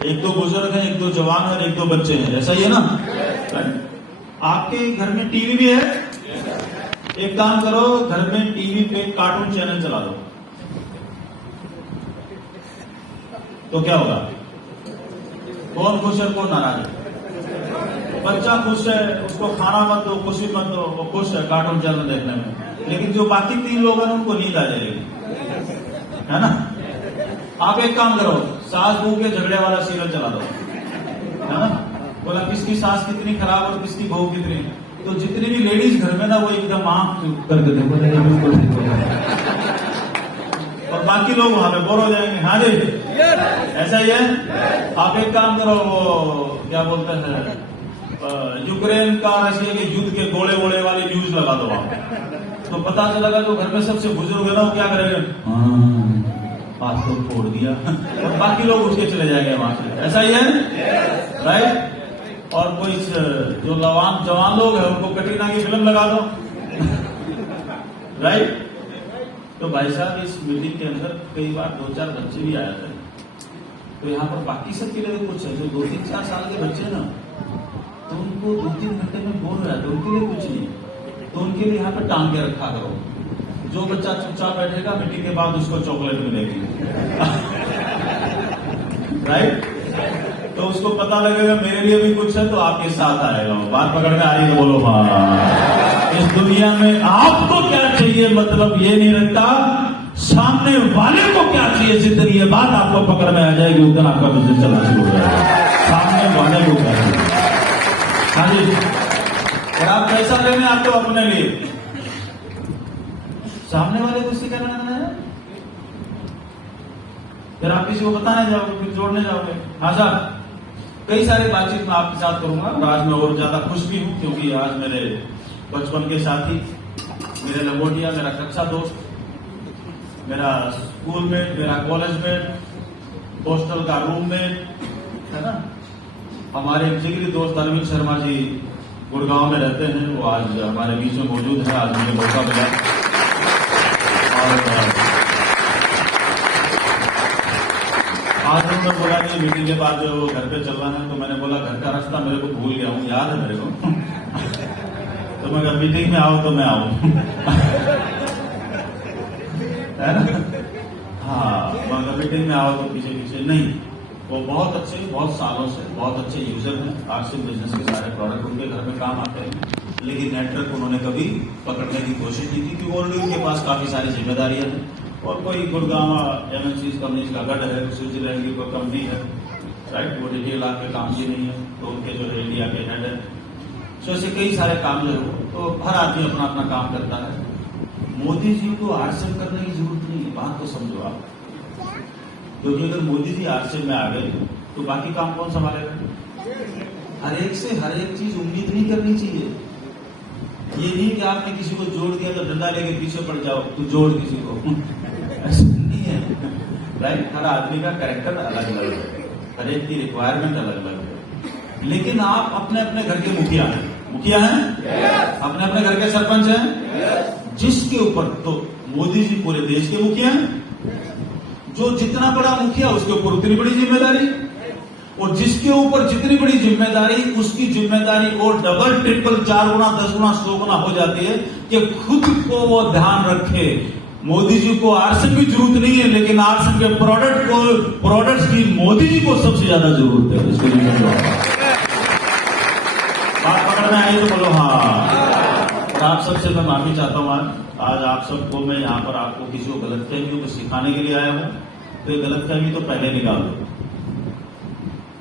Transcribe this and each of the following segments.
एक दो बुजुर्ग हैं, एक दो जवान हैं और एक दो बच्चे हैं, ऐसा ही है ना। आपके घर में टीवी भी है? एक काम करो, घर में टीवी पे कार्टून चैनल चला दो, तो क्या होगा? कौन खुश है कौन नाराज है? बच्चा खुश है, उसको खाना मत दो, खुशी मत दो, वो खुश है कार्टून चैनल देखने में, लेकिन जो बाकी 3 लोग हैं उनको नींद आ जाएगी, है ना। आप एक काम करो, सास बहू के झगड़े वाला सीरियल चला दो, है ना। बोला किसकी सास कितनी खराब और किसकी बहू कितनी, तो जितनी भी लेडीज घर में ना वो एकदम आंख करके देखो, और बाकी लोग वहां पे बोर हो जाएंगे। हाँ जी, ऐसा ही है। आप एक काम करो, वो क्या बोलते हैं, यूक्रेन का रशिया के युद्ध के गोले वोले वाली न्यूज लगा दो वहां, तो पता चलेगा जो घर में सबसे बुजुर्ग है ना वो क्या करेंगे, हाथ को फोड़ दिया, और बाकी लोग उठ के चले जाएंगे वहां से। ऐसा ही है, राइट। और कोई जो जवान लोग हैं उनको कटरीना की फिल्म लगा दो, राइट। तो भाई साहब इस मीटिंग के अंदर कई बार 2-4 बच्चे भी आए थे, तो यहाँ पर बाकी सबके लिए कुछ है, जो 2-3-4 साल के बच्चे ना, तो उनको 2-3 घंटे में बोर हो जाते, उनके लिए कुछ नहीं, तो उनके लिए यहाँ पर टांग के रखा करो। जो बच्चा चुपचाप बैठेगा मीटिंग के बाद उसको चॉकलेट मिलेगी, राइट। तो उसको पता लगेगा मेरे लिए भी कुछ है, तो आपके साथ आएगा। बात पकड़ में आ रही है, बोलो हाँ। इस दुनिया में आपको क्या चाहिए मतलब ये नहीं रखता, सामने वाले को क्या चाहिए। जितनी ये बात आपको पकड़ में आ जाएगी उतना आपका बिजनेस चलना शुरू हो जाएगा। सामने वाले को क्या चाहिए। हाँ जी, और आप पैसा लेने आते हो अपने लिए, सामने वाले को क्या करना है, फिर आप किसी को बताने जाओगे, फिर जोड़ने जाओगे। हाँ साहब, कई सारी बातचीत मैं आपके साथ करूंगा, और आज मैं और ज्यादा खुश भी हूं क्योंकि आज मेरे बचपन के साथी, मेरे लंगोटिया, मेरा कक्षा दोस्त, मेरा स्कूल में, मेरा कॉलेज में, हॉस्टल का रूम में, है ना, हमारे जिगरी दोस्त अरविंद शर्मा जी गुड़गांव में रहते हैं, वो आज हमारे बीच में मौजूद है। आज मुझे मौका मिला, और आज उन्होंने बोला कि मीटिंग के बाद जो घर पे चल रहा है, तो मैंने बोला घर का रास्ता मेरे को भूल गया हूँ, याद है मेरे को। तो मैं मीटिंग में आओ तो मैं आऊं, है ना। हाँ, मगर मीटिंग में आओ तो पीछे पीछे नहीं। वो बहुत अच्छे, बहुत सालों से बहुत अच्छे यूजर हैं, आर्सिम बिजनेस के सारे प्रोडक्ट उनके घर में काम आते हैं, लेकिन नेटवर्क उन्होंने कभी पकड़ने की कोशिश नहीं की क्योंकि ऑलरेडी उनके पास काफी सारी जिम्मेदारियां हैं। और कोई गुड़गांव एमएनसी कंपनी का गढ़ है, स्विट्जरलैंड की कोई कंपनी है, राइट, वो डिटेल आपके काम की नहीं है, तो उनके जो है इंडिया के हेड है। सो ऐसे कई सारे काम जो है, तो हर आदमी अपना अपना काम करता है। मोदी जी को आरसीएम करने की जरूरत नहीं है, बात को समझो आप, क्योंकि अगर मोदी जी आरसीएम में आ गए तो बाकी काम कौन संभालेगा। हर एक से हर एक चीज उम्मीद नहीं करनी चाहिए। ये नहीं कि आपने किसी को जोड़ दिया तो डंडा लेके पीछे पड़ जाओ, तू जोड़ किसी को, ऐसा नहीं है, राइट। हर आदमी का कैरेक्टर अलग अलग है, हर एक की रिक्वायरमेंट अलग अलग है। लेकिन आप अपने अपने घर के मुखिया हैं, मुखिया हैं, अपने अपने घर के सरपंच हैं, जिसके ऊपर, तो मोदी जी पूरे देश के मुखिया हैं, जो जितना बड़ा मुखिया उसके ऊपर उतनी बड़ी जिम्मेदारी, और जिसके ऊपर जितनी बड़ी जिम्मेदारी उसकी जिम्मेदारी और डबल ट्रिपल 4 गुना 10 गुना 100 गुना हो जाती है कि खुद को वो ध्यान रखे। मोदी जी को आरसीएम की जरूरत नहीं है, लेकिन आरसीएम के प्रोडक्ट्स की मोदी जी को सबसे ज्यादा जरूरत है। इसको बात पकड़ में आई तो बोलो हाँ। और आप सबसे मैं माफी चाहता हूँ, आज आप सबको मैं यहाँ पर आपको किसी को गलतफहमियों को सिखाने के लिए आया हूँ, तो ये गलतफहमी तो पहले निकाल दो।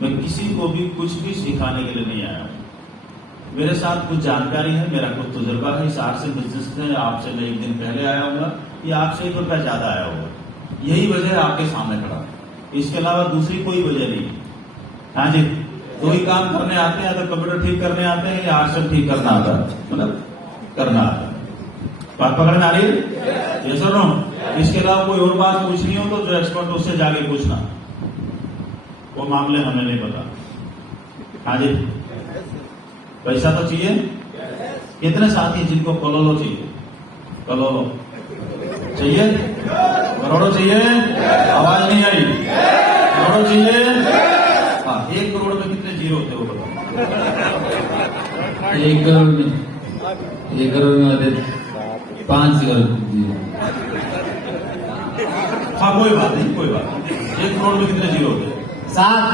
मैं किसी को भी कुछ भी सिखाने के लिए नहीं आया हूं। मेरे साथ कुछ जानकारी है, मेरा कुछ तजुर्बा है इस आरसीएम बिजनेस में। आपसे मैं 1 दिन पहले आया हूँ, या आपसे 1 रुपया ज्यादा आया होगा, यही वजह है आपके सामने खड़ा, इसके अलावा दूसरी कोई वजह नहीं। हाँ जी, दो ही काम करने आते हैं, या तो कंप्यूटर ठीक करने आते हैं या आरसीएम ठीक करना आता है, मतलब करना आता है। बात पकड़ में आ रही है? ये सुनो, इसके अलावा कोई और बात पूछनी हो तो जो एक्सपर्ट उससे जाके पूछना, वो मामले हमें नहीं पता। हाँ जी, पैसा तो चाहिए। कितने साथी जिनको करोड़ों चाहिए, करोड़ों चाहिए, करोड़ों चाहिए, आवाज नहीं आई, करोड़ों चाहिए। जीरो होते हो बताओ? 1 करोड़ में 1 करोड़ में होते 5 करोड़ जीरो। हाँ कोई बात नहीं, कोई बात नहीं। 1 करोड़ में कितने जीरो होते हैं? 7।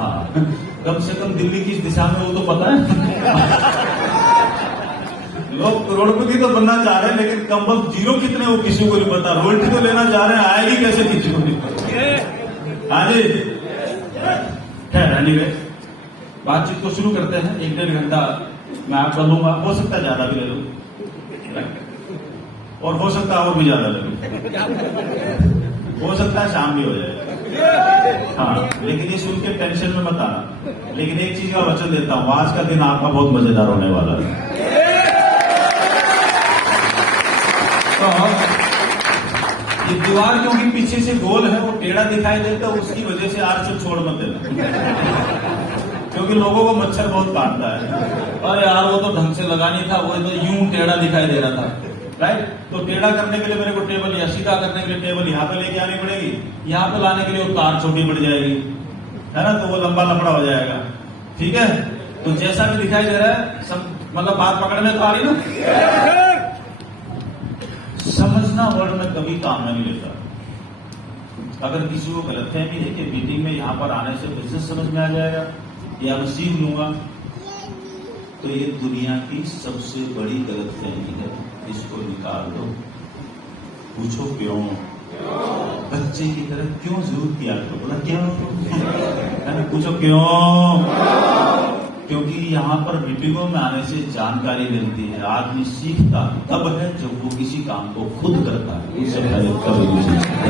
हाँ, कम से कम दिल्ली की दिशा में वो तो पता है। लोग करोड़पति तो बनना चाह रहे हैं, लेकिन कम वक्त जीरो कितने वो किसी को नहीं पता। रोयल्टी तो लेना चाह रहे हैं, आएगी कैसे किसी को नहीं पता। हाँ जी, खैर एनीवे, बातचीत को शुरू करते हैं। 1-1.5 घंटा मैं आपका लूंगा, हो सकता है ज्यादा भी ले लूं और हो सकता है और भी ज्यादा ले लूं, हो सकता है शाम भी हो जाए। हाँ, लेकिन ये सुन के टेंशन में मत आना। लेकिन एक चीज का वचन देता हूं, आज का दिन आपका बहुत मजेदार होने वाला है। तो ये दीवार क्योंकि पीछे से गोल है, वो टेढ़ा दिखाई देता है, उसकी वजह से आर्च से छोड़ मत देना, क्योंकि लोगों को मच्छर बहुत काटता है। अरे यार वो तो ढंग से लगा नहीं था, वो तो यूं टेढ़ा दिखाई दे रहा था, राइट? तो टेढ़ा करने के लिए मेरे को टेबल, या सीधा करने के लिए टेबल यहाँ पे लेके आनी पड़ेगी। यहाँ पे लाने के लिए वो तार छोटी पड़ जाएगी, है ना, तो वो लंबा लफड़ा हो जाएगा। ठीक है, तो जैसा भी दिखाई दे रहा है सब, मतलब बात पकड़ में तो आ रही ना। समझना वर्ड में कभी काम नहीं लेता। अगर किसी को गलतफहमी है कि मीटिंग में यहां पर आने से बिजनेस समझ में आ जाएगा या मैं सीख लूंगा, तो ये दुनिया की सबसे बड़ी गलतफहमी है। इसको निकाल दो। पूछो क्यों? बच्चे की तरह क्यों जरूर किया करो, बोला क्यों? पूछो क्यों? क्योंकि यहाँ पर मीटिंगों में आने से जानकारी मिलती है। आदमी सीखता तब है जब वो किसी काम को खुद करता है, उससे पहले कभी नहीं सीखता।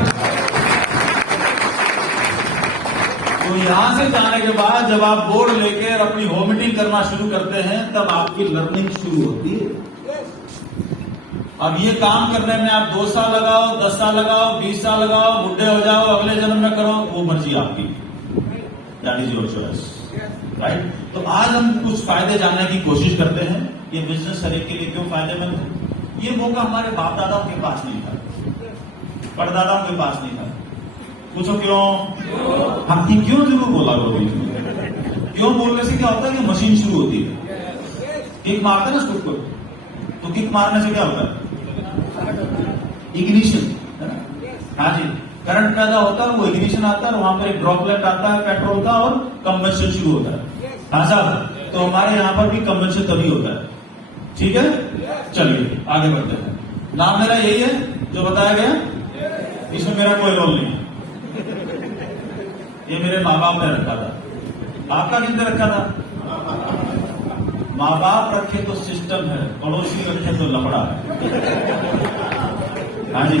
तो यहां से जाने के बाद जब आप बोर्ड लेकर अपनी होम मीटिंग करना शुरू करते हैं, तब आपकी लर्निंग शुरू होती है। अब ये काम करने में आप 2 साल लगाओ, 10 साल लगाओ, 20 साल लगाओ, बुढ़े हो जाओ, अगले जन्म में करो, वो मर्जी आपकी, that is your choice, right? तो आज हम कुछ फायदे जानने की कोशिश करते हैं। ये बिजनेस हर एक के लिए क्यों फायदेमंद है। ये मौका हमारे बाप दादाओं के पास नहीं था, परदादाओं के पास नहीं था। पूछो क्यों? हम क्यों जरूर बोला करो बीच में। क्यों बोलने से क्या होता है कि मशीन शुरू होती है। किक मारता है ना स्टूप को, तो किक मारने से क्या होता है? इग्निशन, हाँ जी, करंट पैदा होता है, वो इग्निशन आता है, वहां पर एक ड्रॉपलेट आता है पेट्रोल का और कंबशन शुरू होता है। हाँ साहब, तो हमारे यहां पर भी कंबशन तभी होता है। ठीक है, चलिए आगे बढ़ते हैं। नाम मेरा यही है जो बताया गया, इसमें मेरा कोई रोल नहीं है। ये मेरे माँ बाप ने रखा था। आपका किसने रखा था? माँ बाप रखे तो सिस्टम है, पड़ोसी रखे तो लफड़ा है। हाँ जी,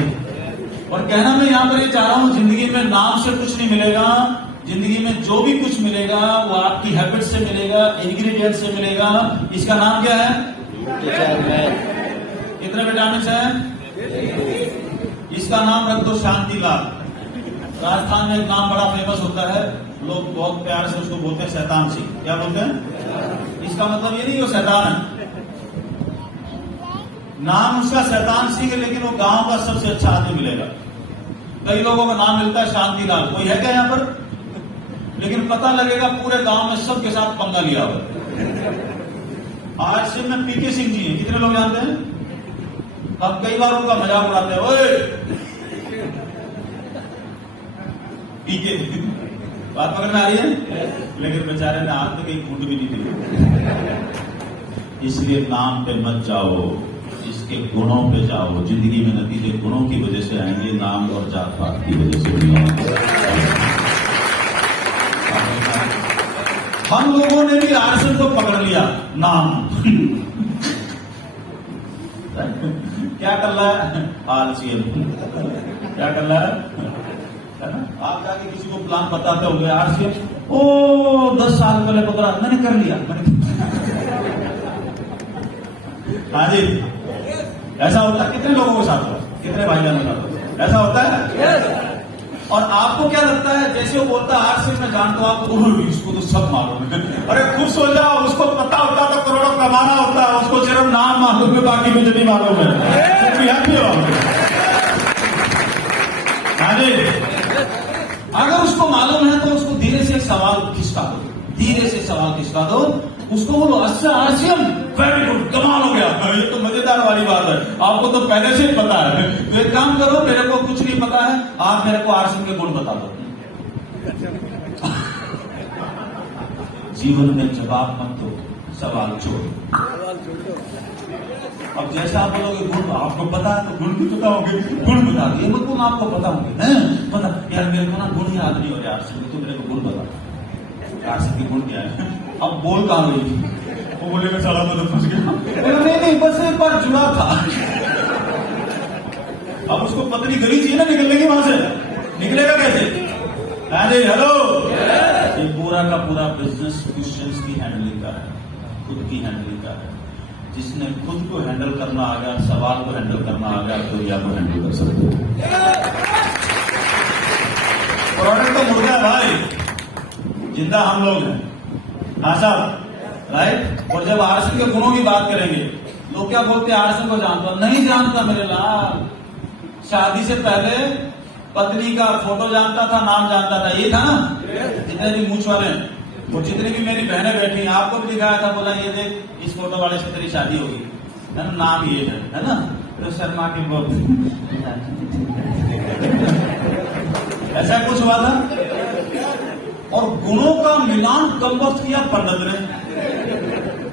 और कहना मैं यहां पर ये चाह रहा हूं, जिंदगी में नाम से कुछ नहीं मिलेगा। जिंदगी में जो भी कुछ मिलेगा वो आपकी हैबिट से मिलेगा, इंग्रेडिएंट से मिलेगा। इसका नाम क्या है? कितने विटामिन है? इसका नाम रख दो शांति लाल। राजस्थान में एक नाम बड़ा फेमस होता है, लोग बहुत प्यार से उसको बोलते हैं शैतान सिंह। क्या बोलते हैं? इसका मतलब ये नहीं वो शैतान है, नाम उसका शैतान सिंह है, लेकिन वो गांव का सबसे अच्छा आदमी मिलेगा। कई लोगों का नाम मिलता है शांति लाल, कोई है क्या यहाँ पर? लेकिन पता लगेगा पूरे गांव में सबके साथ पंगा लिया हुआ। आज से मैं पीके सिंह जी हैं, कितने लोग जानते हैं? अब कई बार उनका मजाक उड़ाते हैं, ओए पीके। बात पकड़ में आ रही है? लेकिन बेचारे ने आज तक एक घूंट भी नहीं दी। इसलिए नाम पे मत जाओ, इसके गुणों पे जाओ। जिंदगी में नतीजे गुणों की वजह से आएंगे, नाम और जात पात की वजह से नहीं आएंगे। हम लोगों ने भी आरएसएस को पकड़ लिया, नाम। क्या कर रहा है? आलसी। क्या कर रहा है ना? आप जाके किसी को प्लान बताते हो गया आरएसएस, ओ 10 साल पहले पकड़ा, मैंने कर लिया, हाँ जी। ऐसा होता है कितने लोगों के साथ हो, कितने भाईजानों के साथ ऐसा होता है? और आपको क्या लगता है, जैसे वो बोलता है आरएसएस में जानता हूं, आपको इसको तो सब मालूम है। अरे खुश हो जाओ, उसको पता होता तो करोड़ों कमाना होता है, उसको सिर्फ नाम मालूम है, बाकी मुझे नहीं मालूम है। हाँ जी, अगर उसको मालूम है तो उसको धीरे से एक सवाल खिसका दो, धीरे से सवाल खिसका दो, उसको बोलो अच्छा आसियम, वेरी गुड, कमाल हो गया, ये तो मजेदार वाली बात है, आपको तो पहले से ही पता है। तो एक काम करो, मेरे को कुछ नहीं पता है, आप मेरे को आसियम के गुण बता दो। जीवन में जवाब मत दो, सवाल छोड़ो। अब जैसे आप बोलोगे गुण आपको पता है तो गुण भी पता होंगे, गुण बता दिए मत गुण आपको पता होंगे, हैं पता यार मेरे को ना गुण याद नहीं हो रहा आसिम, तो मेरे को गुण बता, आसिम के गुण क्या है। अब बोल कहां गई, वो बोलेगा चला तो फंस गया, नहीं बस एक बार जुड़ा था। अब उसको पत्नी गली चाहिए ना निकलने की, वहां से निकलेगा कैसे? अरे हेलो, ये पूरा का पूरा बिजनेस क्वेश्चंस की हैंडलिंग का है, खुद की हैंडलिंग का है। जिसने खुद को हैंडल करना आ गया, सवाल को हैंडल करना आ गया, तो या को हैंडल कर सकते हो। प्रोडक्ट तो मुर्गा है भाई, जिंदा हम लोग हैं। हाँ साहब, राइट। और जब आरसन के गुणों की बात करेंगे, लोग क्या बोलते हैं आरसन को जानता, नहीं जानता मेरे लाल। शादी से पहले पत्नी का फोटो जानता था, नाम जानता था, ये था ना। जितने भी मूछ वाले हैं, वो जितनी भी मेरी बहनें बैठी, आपको भी दिखाया था, बोला ये देख इस फोटो वाले से तेरी शादी होगी, है ना, नाम ये है ना। तो शर्मा की ऐसा कुछ हुआ था। और गुणों का मिलान कब वक्त किया पंडित ने,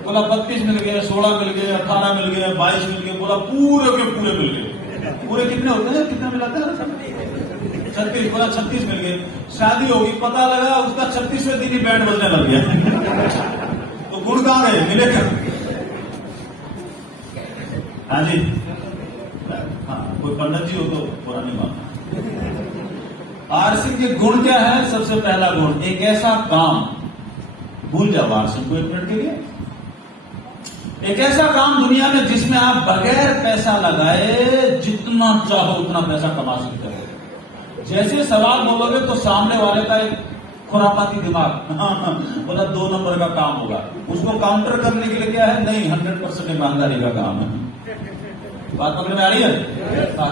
बोला 32 मिल गए, 16 मिल गए, 18 मिल गए, 22 मिल गए, बोला पूरे के पूरे मिल गए। पूरे कितने होते हैं, कितना मिलाते हैं? 36, बोला 36 मिल गए। शादी होगी, पता लगा उसका 36वें दिन ही बैंड बजने लग गया। तो गुण कहां गए, मिले क्या? हाँ जी, हाँ कोई पंडित जी हो तो पूरा नहीं मानना। आरसी के गुण क्या है? सबसे पहला गुण, एक ऐसा काम, भूल जाओ आरसी को एक मिनट के लिए, एक ऐसा काम दुनिया में जिसमें आप बगैर पैसा लगाए जितना चाहो उतना पैसा कमा सकते हो। जैसे सवाल बोलोगे तो सामने वाले का एक खुरापाती दिमाग बोला 2 नंबर का काम होगा, उसको काउंटर करने के लिए क्या है, नहीं 100% ईमानदारी का काम है। बात पकड़ में आ रही है?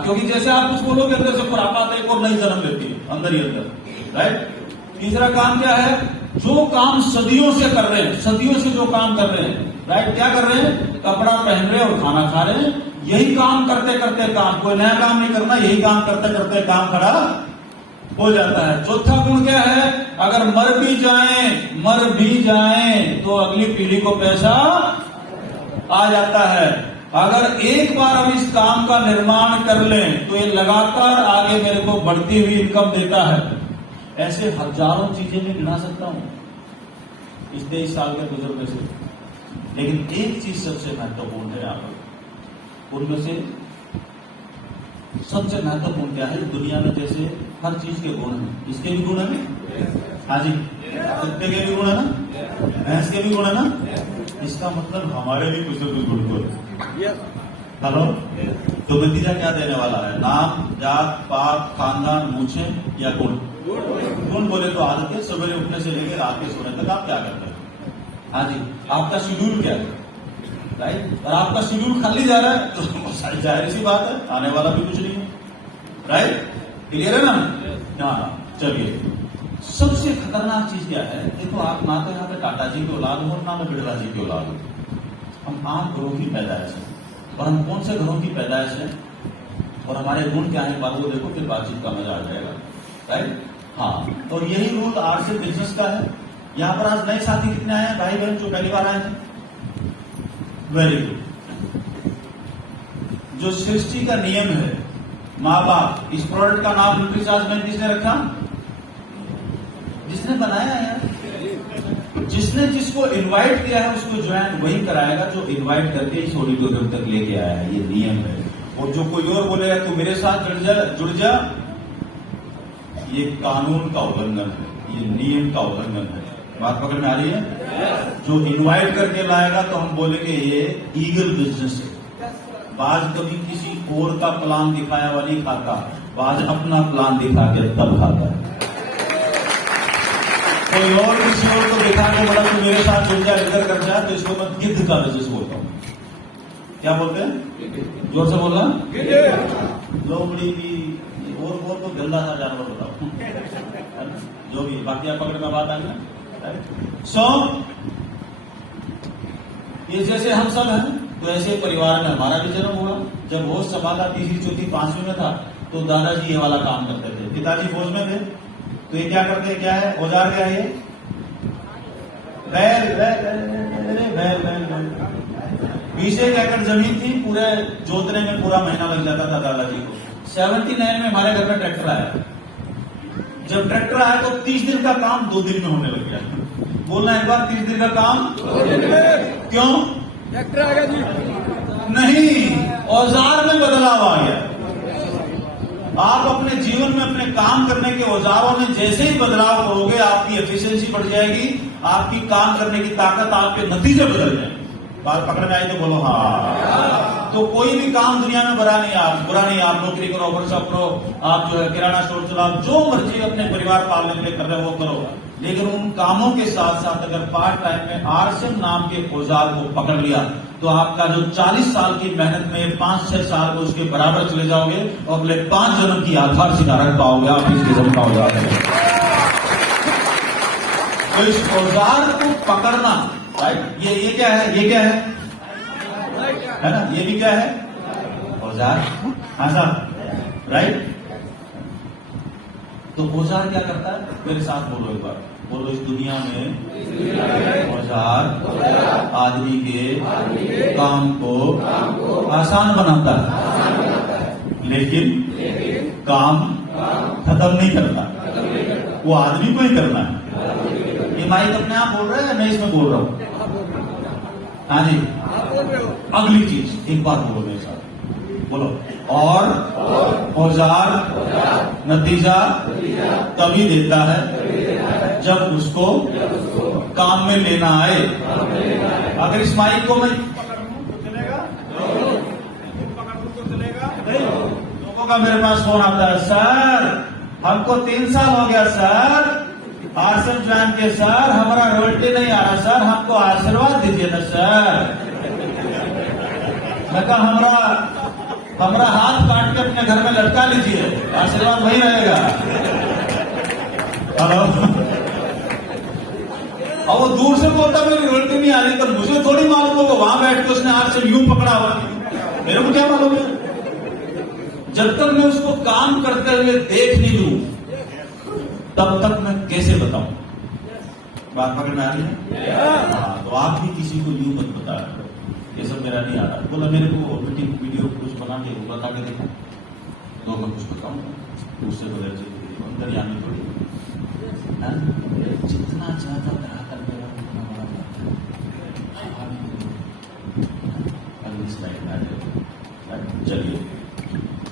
क्योंकि जैसे आप कुछ बोलोगे अंदर से खुरापात एक और नई जन्म लेती है अंदर ही अंदर, राइट। तीसरा काम क्या है? जो काम सदियों से कर रहे हैं, सदियों से जो काम कर रहे हैं, राइट, क्या कर रहे हैं? कपड़ा पहन रहे और खाना खा रहे हैं, यही काम करते करते काम, कोई नया काम नहीं करना, यही काम करते करते काम खड़ा हो जाता है। चौथा गुण क्या है? अगर मर भी जाएं तो अगली पीढ़ी को पैसा आ जाता है। अगर एक बार हम इस काम का निर्माण कर लें तो ये लगातार आगे मेरे को बढ़ती हुई इनकम देता है। ऐसे हजारों चीजें मैं गिना सकता हूं इस 23 साल के गुजरने से, लेकिन एक चीज सबसे महत्वपूर्ण है यहाँ पर। उनमें से सबसे महत्वपूर्ण क्या है? दुनिया में जैसे हर चीज के गुण हैं, इसके भी गुण है। हाँ जी, कुत्ते के भी गुण है ना, भैंस के भी गुण है ना। इसका मतलब हमारे भी कुछ न कुछ गुण तो है। हेलो, तो नतीजा क्या देने वाला है? नाम, जात, पात, खानदान, मूछे या गुण? गुण बोले तो आदतें, सवेरे उठने से लेकर रात के सोने तक आप क्या करते हैं? हाँ जी, आपका शेड्यूल क्या है, राइट। और आपका शेड्यूल खाली जा रहा है तो जाहिर सी बात है आने वाला भी कुछ नहीं है, राइट। क्लियर है ना? हाँ, चलिए, सबसे खतरनाक चीज क्या है? देखो, आप ना तो यहाँ पे टाटा जी की औलाद हो, ना मैं बिड़ला जी की औलाद हूं। हम 8 घरों की पैदाइश है, और हम कौन से घरों की पैदाइश है और हमारे गुण क्या है, बात वो देखो, फिर बातचीत का मजा आ जाएगा, राइट। हाँ, और यही रूल आर्ट से बिजनेस का है। यहां पर आज नए साथी कितने आए हैं, भाई बहन जो पहली बार आए हैं? Very good. जो सृष्टि का नियम है, माँ बाप, इस प्रोडक्ट का नाम न्यूट्रीचार्ज मैन किसने रखा? जिसने बनाया है। जिसने जिसको इनवाइट किया है उसको ज्वाइन वही कराएगा जो इनवाइट करके इस ऑडिटोरियम तक लेके आया है। ये नियम है। और जो कोई और बोलेगा तू मेरे साथ जुड़ जा, ये कानून का उल्लंघन है, ये नियम का उल्लंघन है। बात पकड़ में आ रही है? जो इनवाइट करके लाएगा तो हम बोलेंगे ये ईगल बिजनेस है। बाज कभी किसी और का प्लान दिखाया हुआ नहीं खाता, बाज अपना प्लान दिखा के तब खाता है। कोई और किसी और को दिखा के बड़ा तू मेरे साथ जुड़ जा, इधर कर जा, तो इसको मैं गिद्ध का बिजनेस बोलता हूँ। क्या बोलते हैं? जोर से बोलना। लोमड़ी भी और तो गंदा सा जानवर बताओ, जो भी बाकी आप पकड़ का बात आ गया, सो ये जैसे हम सब हैं, तो ऐसे परिवार में हमारा भी जन्म हुआ। जब होश संभाला 3री 4री 5वीं में था, तो दादाजी ये वाला काम करते थे। पिताजी फौज में थे, तो ये क्या करते हैं, क्या है औजार, क्या है ये, बैल। 20 एकड़ जमीन थी, पूरे जोतने में पूरा महीना लग जाता था दादाजी को। 79 में हमारे घर में ट्रैक्टर आया। जब ट्रैक्टर आया तो 30 दिन का काम 2 दिन में होने लग गया। बोलना एक बार, 30 दिन का काम 2 दिन में। क्यों? ट्रैक्टर आ गया जी? नहीं, औजार में बदलाव आ गया। आप अपने जीवन में अपने काम करने के औजारों में जैसे ही बदलाव करोगे, आपकी एफिशिएंसी बढ़ जाएगी, आपकी काम करने की ताकत, आपके नतीजे बदल जाएंगे। बात पकड़ में आई तो बोलो हाँ। तो कोई भी काम दुनिया में बुरा नहीं, आप नौकरी करो, वर्कशॉप करो, आप जो है किराना स्टोर चलाओ, जो मर्जी अपने परिवार पालने के लिए कर रहे हो वो करो। लेकिन उन कामों के साथ साथ अगर पार्ट टाइम में आरसीएम नाम के औजार को पकड़ लिया, तो आपका जो 40 साल की मेहनत में 5-6 साल को उसके बराबर चले जाओगे और अगले 5 जन्म की आधारशिला रख पाओगे आप इस किस्म का औजार है। तो इस औजार को पकड़ना, राइट, ये क्या है, ये क्या है ना, ये भी क्या है, औजार। हाँ साहब, राइट। तो औजार क्या करता है, मेरे साथ बोलो एक बार, बोलो, इस दुनिया में औजार आदमी के काम को आसान बनाता है, लेकिन काम खत्म नहीं करता। वो आदमी को ही करना है। ये माइक अपने आप बोल रहा है, मैं इसमें बोल रहा हूं? हाँ जी। अगली चीज एक बार बोलो मेरे साथ, बोलो, और औजार नतीजा तभी देता है जब उसको काम में लेना आए। अगर इस माइक को मैं पकड़ लूं तो चलेगा, पकड़ लूं तो चलेगा नहीं। लोगों का मेरे पास फोन आता है, सर हमको 3 साल हो गया सर आरसीएम ज्वाइन के, सर हमारा रॉयल्टी नहीं आ रहा, सर हमको आशीर्वाद दीजिए ना सर। मैं कहा हमारा हाथ काट के अपने घर में लटका लीजिए, आशीर्वाद वही रहेगा। हेलो, और वो दूर से बोलता मेरी रॉयल्टी नहीं आ रही, तो मुझे थोड़ी मालूम होगा वहां बैठ के उसने आरसीएम यूं पकड़ा हुआ, मेरे को क्या मालूम है। जब तक मैं उसको काम करते हुए देख नहीं लूं, तब तक मैं कैसे बताऊं। बात पकड़ में आ रही है? हाँ, तो आप भी किसी को यूं मत बता, ये सब मेरा नहीं आ रहा। बोला मेरे को वीडियो कुछ बना के बता के देखो, तो मैं कुछ बताऊंगा, उससे तो अंदर यानी थोड़ी। जितना ज्यादा ग्राहक मेरा उतना बड़ा। अगली स्लाइड में आ जाए। चलिए,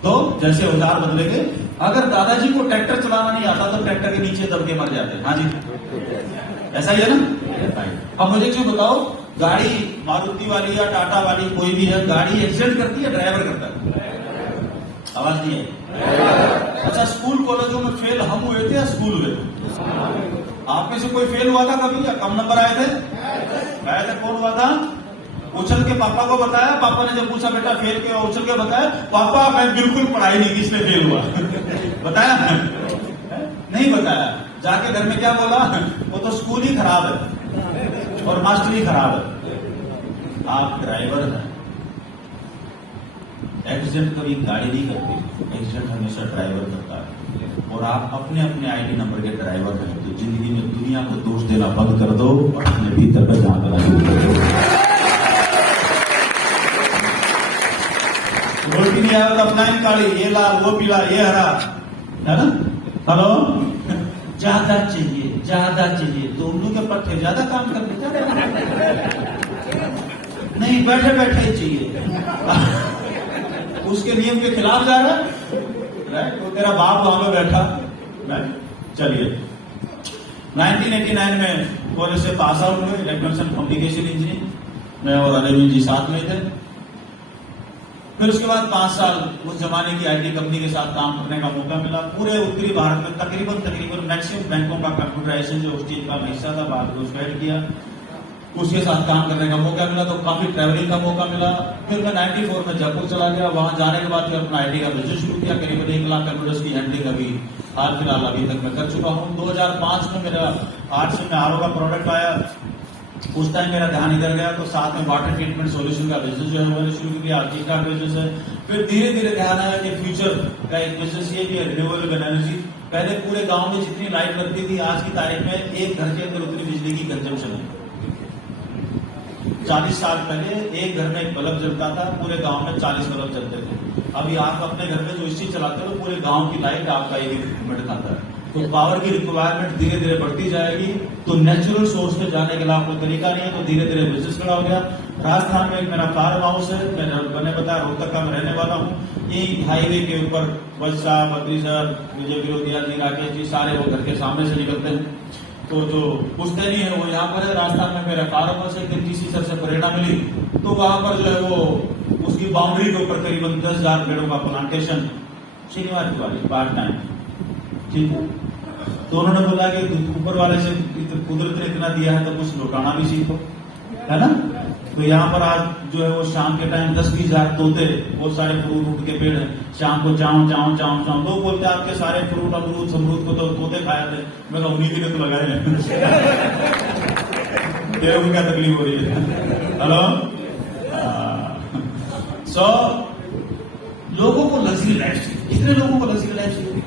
तो जैसे औजार बदलेंगे, अगर दादाजी को ट्रैक्टर चलाना नहीं आता तो ट्रैक्टर के नीचे दब के मर जाते। हाँ जी, ऐसा ही है ना। अब मुझे क्यों बताओ, गाड़ी मारुति वाली या टाटा वाली कोई भी है, गाड़ी एक्सीडेंट करती है, ड्राइवर करता है? आवाज नहीं है। अच्छा, स्कूल कॉलेजों में फेल हम हुए थे या स्कूल हुए थे? आप में से कोई फेल हुआ था कभी, या कम नंबर आए थे? कौन हुआ था? उछल के पापा को बताया, पापा ने जब पूछा बेटा फेल किया, उछल के बताया, पापा मैं बिल्कुल पढ़ाई नहीं की इसलिए फेल हुआ। बताया नहीं? बताया। जाके घर में क्या बोला, वो तो स्कूल ही खराब है और मास्टर ही खराब है। आप ड्राइवर हैं, एक्सीडेंट कभी गाड़ी नहीं करती, एक्सीडेंट हमेशा ड्राइवर करता है। और आप अपने अपने आईडी नंबर के ड्राइवर हैं, तो जिंदगी में दुनिया को दोष देना बंद कर दो और अपने भीतर में झांकना शुरू कर दो। रोटी नहीं आया तो अपना ही काली, ये लाल वो पीला ये हरा, है ना। हेलो, ज्यादा चाहिए तो उल्लू के पट्टे ज्यादा काम कर देता नहीं, बैठे बैठे ही चाहिए। उसके नियम के खिलाफ जा रहा है, तो तेरा बाप वहां पे बैठा। चलिए, 1989 में कॉलेज से पास आउट हुए, इलेक्ट्रॉनिक्स एंड कम्युनिकेशन इंजीनियरिंग, मैं और अनिल जी साथ में थे। फिर उसके बाद 5 साल उस जमाने की आईटी कंपनी के साथ काम करने का मौका मिला। पूरे उत्तरी भारत में तकरीबन मैक्सिमम बैंकों का कंप्यूटराइजेशन जो उस चीज का हिस्सा था, बाद में उसको ऐड किया, उसके साथ काम करने का मौका मिला, तो काफी ट्रैवलिंग का मौका मिला। फिर मैं 94 में जयपुर चला गया, वहां जाने के बाद फिर अपना आईटी का बिजनेस शुरू किया। करीबन 1 लाख कंप्यूटर्स की हैंडलिंग अभी हाल फिलहाल अभी तक मैं कर चुका हूं। 2005 में मेरा आर्ट्स में आरओ का प्रोडक्ट आया, उस टाइम मेरा ध्यान इधर गया, तो साथ में वाटर ट्रीटमेंट सॉल्यूशन का बिजनेस जो है मैंने शुरू किया, आर्टिक का बिजनेस है। फिर धीरे धीरे ध्यान आया कि फ्यूचर का एक बिजनेस ये भी है रिन्यूएबल एनर्जी। पहले पूरे गांव में जितनी लाइट लगती थी, आज की तारीख में एक घर के अंदर उतनी बिजली की कंजम्पशन है। 40 साल पहले एक घर में एक बल्ब जलता था, पूरे गांव में 40 बल्ब जलते थे। अभी आप अपने घर में जो स्टील चलाते हो, पूरे गांव की लाइट आपका एक मिनट खाता है। तो पावर की रिक्वायरमेंट धीरे धीरे बढ़ती जाएगी। तो नेचुरल सोर्स पे जाने के लिए आपको तरीका नहीं है, तो धीरे धीरे बिजनेस खड़ा हो गया। राजस्थान में एक मेरा फार्म हाउस है, मैंने बताया रोहतक का मैं रहने वाला हूँ। यही हाईवे के ऊपर बस साहब, बद्री साहब, विजय विरोधिया जी, राकेश जी, सारे वो घर के सामने से निकलते हैं। तो जो पुश्तैनी है वो यहाँ पर है। राजस्थान में मेरा फार्म हाउस है। किसी सर से प्रेरणा मिली तो वहां पर जो है वो उसकी बाउंड्री के ऊपर करीबन 10,000 पेड़ों का प्लांटेशन शनिवार की वाली पार्ट टाइम, ठीक है। तो उन्होंने बोला कि ऊपर वाले से कुदरत ने इतना दिया है तो कुछ लौटाना भी सीखो, है ना। तो यहाँ पर आज जो है वो शाम के टाइम 10-20,000 तोते, बहुत सारे फ्रूट के पेड़ हैं, शाम को चाव चाव चाव चाव। लोग बोलते हैं आपके सारे फ्रूट अमरूद समरूद को तो तोते खाए थे। मैं तो उन्हीं के तो लगाए हैं। तेरे को क्या तकलीफ हो रही है? हेलो। सो लोगों को लग्जरी लाइफ चाहिए। कितने लोगों को लग्जरी लाइफ चाहिए?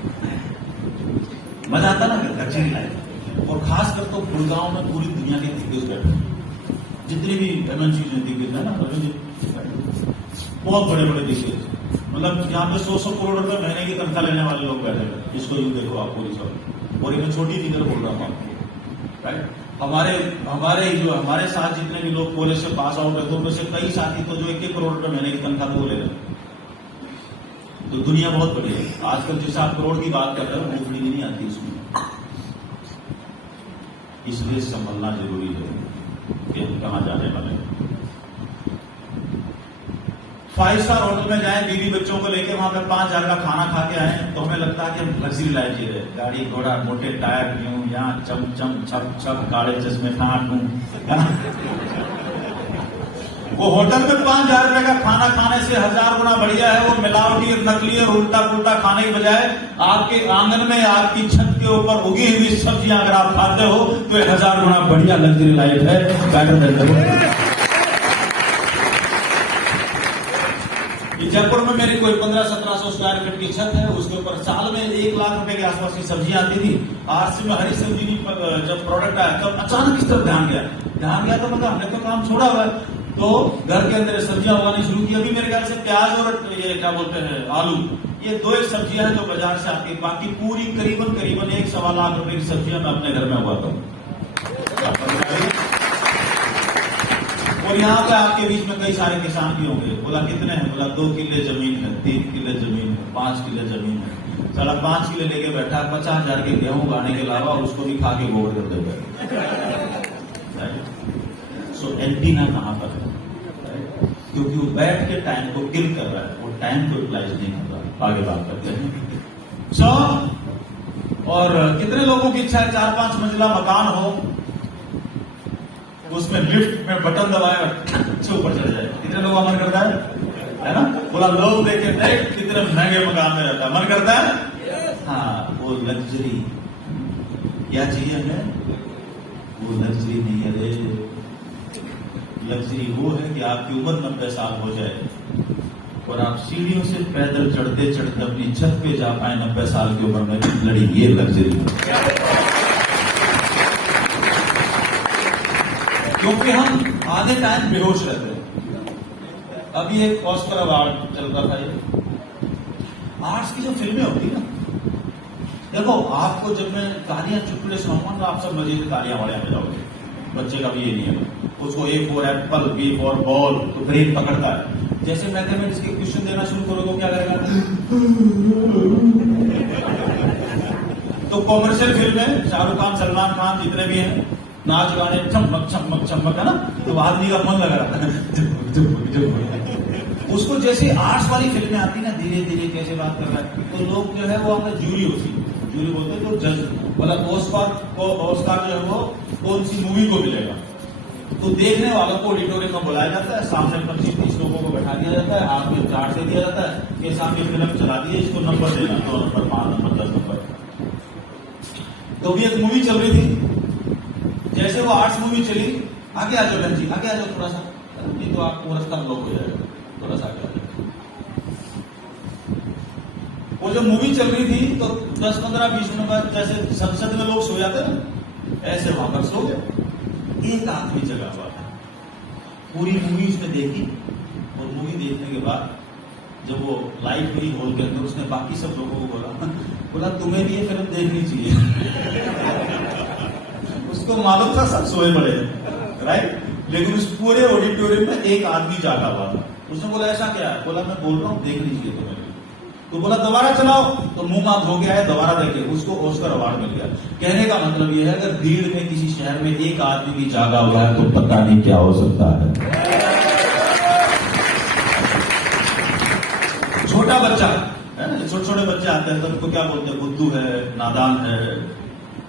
मजा आता ना लग्जरी लाइफ। और खासकर तो गुड़गांव में पूरी दुनिया के दिग्गज बैठे, जितने भी एमएनसी दिग्गज है ना, बहुत बड़े बड़े दिग्गज, मतलब यहाँ पे 100 करोड़ रुपए महीने की तनख्वाह लेने वाले लोग बैठे हैं। इसको यूं देखो आप पूरी सब। और मैं छोटी फिगर बोल रहा हूँ आपको, राइट। हमारे साथ जितने भी लोग कॉलेज से पास आउट है, तो उनमें से कई साथी तो जो 1-1 करोड़ रुपए महीने की तनख्वाह तो ले रहे हैं। तो दुनिया बहुत बड़ी है। आजकल जिस आप करोड़ की बात कर रहे हो, मूंगफली नहीं आती उसमें। इसलिए संभलना जरूरी है कि हम कहां जाने वाले हैं। 5 स्टार होटल में जाएं, बीवी बच्चों को लेके वहां पे 5,000 का खाना खा के आए, तो हमें लगता है कि हम लग्जरी लाइफ जी रहे। गाड़ी घोड़ा, मोटे टायर क्यों, यहाँ चम चम छप छप, काले चश्मे ठाटू। वो होटल में 5,000 रुपए का खाना खाने से 1000 गुना बढ़िया है वो मिलावटी और नकली और उल्टा पुल्टा खाने की बजाय आपके आंगन में, आपकी छत के ऊपर उगी हुई सब्जियां अगर आप खाते हो तो 1000 गुना बढ़िया लग्जरी लाइफ है। जयपुर में मेरी कोई 1500-1700 स्क्वायर फीट की छत है, उसके ऊपर साल में 1 लाख रुपए के आसपास की सब्जियां आती थी। आरसी में हरी सब्जी की जब प्रोडक्ट आया तब अचानक इस तरफ ध्यान गया तो मतलब हमने तो काम छोड़ा हुआ है। तो घर के अंदर सब्जियां उगानी शुरू की। अभी मेरे ख्याल से प्याज और ये क्या बोलते हैं आलू, ये 2 एक सब्जियां हैं जो बाजार से आती है। बाकी पूरी करीबन 1-1.25 लाख रुपए की सब्जियां मैं अपने घर में उगाता हूँ। और यहाँ पे आपके बीच में कई सारे किसान भी होंगे। बोला कितने हैं? बोला 2 किले जमीन है, 3 किले जमीन है, 5 किले जमीन है। साला 5 किले लेके बैठा, 50,000 के गेहूं उगाने के अलावा उसको भी खा के गोबर कर देगा। सो एंटीना कहां पर है? क्योंकि वो बैठ के टाइम को किल कर रहा है, वो टाइम को यूटिलाइज नहीं कर रहा। आगे बात करते हैं। सो और कितने लोगों की इच्छा है 4-5 मंजिला मकान हो, उसमें लिफ्ट में बटन दबाए अच्छे ऊपर चढ़ जाए? कितने लोग मन करता है ना? बोला लोग देखे कितने महंगे मकान में रहता है, मन करता है। हाँ, वो लग्जरी क्या चाहिए हमें? वो लग्जरी नहीं है रे। लग्जरी वो है कि आपकी उम्र 90 साल हो जाए और आप सीढ़ियों से पैदल चढ़ते चढ़ते अपनी छत पे जा पाए 90 साल की उम्र में लड़ी। ये लग्जरी है। क्योंकि हम आधे टाइम बेहोश रहते हैं। अभी एक ऑस्कर अवार्ड चल रहा था, ये आर्ट्स की जो फिल्में होती ना, देखो आपको जब मैं तालियां चुटकुले सुनाऊंगा तो आप सब मजे से तालियां वाले में जाओगे। बच्चे का भी ये नहीं है। उसको A for Apple, B for ball, तो ब्रेन पकड़ता है। जैसे मैथमेटिक्स के क्वेश्चन देना शुरू करोगे तो क्या करेगा? तो कॉमर्शियल फिल्म है, शाहरुख खान, सलमान खान जितने भी हैं, नाच गाने चमक चमक चमक, है ना। तो आदमी का मन लगा रहता है। उसको जैसे आर्ट्स वाली फिल्में आती ना, धीरे धीरे कैसे बात कर रहा है, तो लोग जो है वो अपना जूरी होती है, जूरी बोलते हैं तो जज, मतलब ऑस्कार जो है वो कौन सी मूवी को मिलेगा। तो देखने वालों को ऑडिटोरियम में बुलाया जाता है, सामने 25-30 लोगों को बैठा दिया जाता है, हाथ में चार्ट दे दिया जाता है कि सामने फिल्म चला दी है, इसको नंबर देना, 2 नंबर, 5 नंबर, 10 नंबर। तो भी एक मूवी चल रही थी, जैसे वो आर्ट्स मूवी चली, आगे आ जाओ बहन जी, आगे आ जाओ थोड़ा सा, नहीं तो आपको रास्ता ब्लॉक हो जाएगा, थोड़ा सा आगे आ जाओ। वो जब मूवी चल रही थी तो 10-15-20 मिनट बाद जैसे संसद में लोग सो जाते हैं, ऐसे वहां पर सो गए। एक आदमी जगा हुआ था, पूरी मूवी उसने देखी, और मूवी देखने के बाद जब वो लाइट हुई हॉल के अंदर, उसने बाकी सब लोगों को बोला तुम्हें भी ये फिल्म देखनी चाहिए। उसको मालूम था सब सोए पड़े, राइट, लेकिन उस पूरे ऑडिटोरियम में एक आदमी जागा हुआ था। उसने बोला ऐसा क्या है? बोला मैं बोल रहा हूँ देखनी चाहिए तुम्हें। तो बोला दोबारा चलाओ, तो मुंह माफ हो गया है, दोबारा देखे, उसको ऑस्कर अवार्ड मिल गया। कहने का मतलब यह है अगर भीड़ में किसी शहर में एक आदमी भी जागा हुआ है तो पता नहीं क्या हो सकता है। छोटा बच्चा है ना, छोटे छोटे बच्चे आते हैं तो उनको क्या बोलते हैं? बुद्धू है, नादान है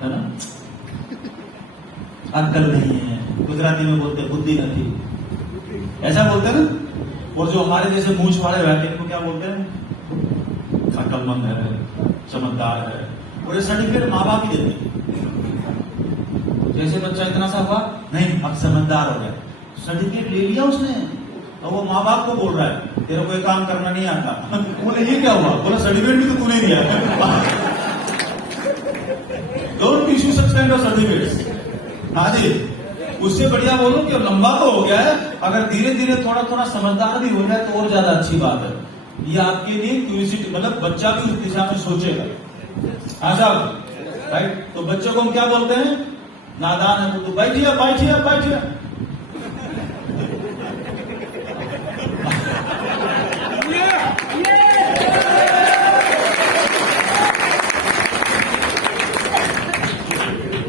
ना, अक्ल नहीं है, गुजराती में बोलते हैं बुद्धि नहीं, ऐसा बोलते हैं ना। और जो हमारे जैसे मूंछ वाले बैठे हैं इनको क्या बोलते हैं? अक्लमंद है, समझदार है। और ये सर्टिफिकेट माँ बाप ही देते हैं। जैसे बच्चा इतना सा हुआ, नहीं अब समझदार हो गया, सर्टिफिकेट ले लिया उसने, और वो माँ बाप को बोल रहा है तेरे को ये काम करना नहीं आता। बोले ये क्या हुआ? बोला सर्टिफिकेट भी तो तूने दिया। Don't issue such kind of certificates. हाँ जी, उससे बढ़िया बोलो कि लंबा तो हो गया है, अगर धीरे धीरे थोड़ा थोड़ा समझदार भी हो जाए तो और ज्यादा अच्छी बात है। ये आपके लिए क्यूरियोसिटी, मतलब बच्चा भी उस दिशा में सोचेगा। हाँ साहब, राइट। तो बच्चों को हम क्या बोलते हैं? नादान है, तो बैठिए बैठिए बैठिए।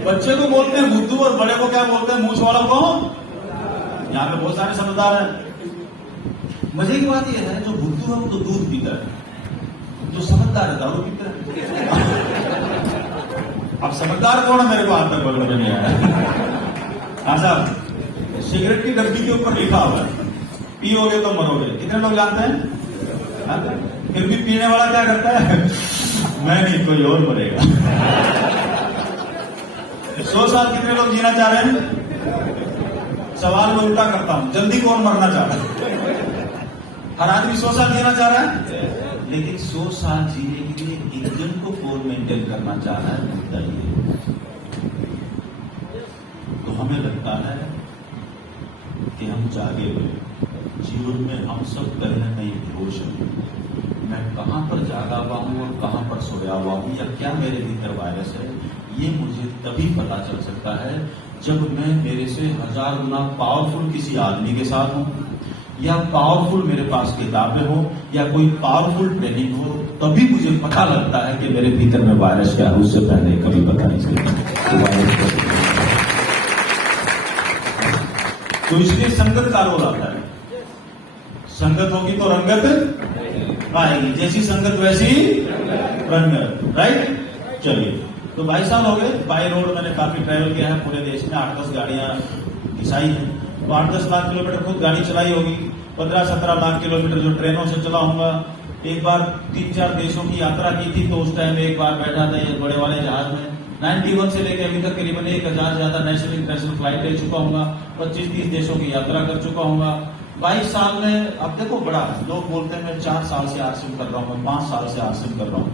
बच्चे को बोलते हैं बुद्धू, और बड़े को क्या बोलते हैं? मूंछ वालों को। यहाँ पे बहुत सारे समझदार हैं। मजे की बात यह है जो बुद्धू है वो तो दूध पीता है, जो समझदार है दारू पीता है। अब समझदार कौन है मेरे को आज तक बोलने में नहीं आया। हाँ साहब, सिगरेट की डब्बी के ऊपर लिखा हुआ है पियोगे तो मरोगे। कितने लोग जानते हैं? हाँ? फिर भी पीने वाला क्या करता है? मैं नहीं, कोई और मरेगा। 100 साल कितने लोग जीना चाह रहे हैं? सवाल में उल्टा करता हूं, जल्दी कौन मरना चाह रहा है? हर आदमी 100 साल जीना चाह रहा है, लेकिन 100 साल जीने के लिए इंजन को कौन मेंटेन करना चाह रहा है? बताइए। तो हमें लगता है कि हम जागे हुए, जीवन में हम सब कहीं ना कहीं बेहोश हैं। मैं कहां पर जागा हुआ हूं और कहां पर सोया हुआ हूं, या क्या मेरे भीतर वायरस है, ये मुझे तभी पता चल सकता है जब मैं मेरे से 1000 गुना पावरफुल किसी आदमी के साथ हूं, या पावरफुल मेरे पास किताबें हो, या कोई पावरफुल ट्रेनिंग हो, तभी मुझे पता लगता है कि मेरे भीतर में वायरस क्या है। उससे पहले कभी पता नहीं चलता। तो इसलिए संगत का रोल आता है। संगत होगी तो रंगत आएगी, जैसी संगत वैसी रंगत, राइट। चलिए, तो 22 साल हो गए। बाई रोड मैंने काफी ट्रैवल किया है पूरे देश में, 8-10 गाड़ियां घिसाई हैं, तो 8-10 लाख किलोमीटर खुद गाड़ी चलाई होगी, 15-17 लाख किलोमीटर जो ट्रेनों से चला होगा। एक बार 3-4 देशों की यात्रा की थी, तो उस टाइम एक बार बैठा था ये बड़े वाले जहाज में। 91 से लेकर अभी तक करीबन 1000 ज्यादा नेशनल इंटरनेशनल फ्लाइट ले चुका हूँ, 25-30 देशों की यात्रा कर चुका हूँ। 22 साल में अब देखो, बड़ा लोग बोलते हैं मैं 4 साल से आश्रम कर रहा हूँ, मैं 5 साल से आश्रम कर रहा हूँ,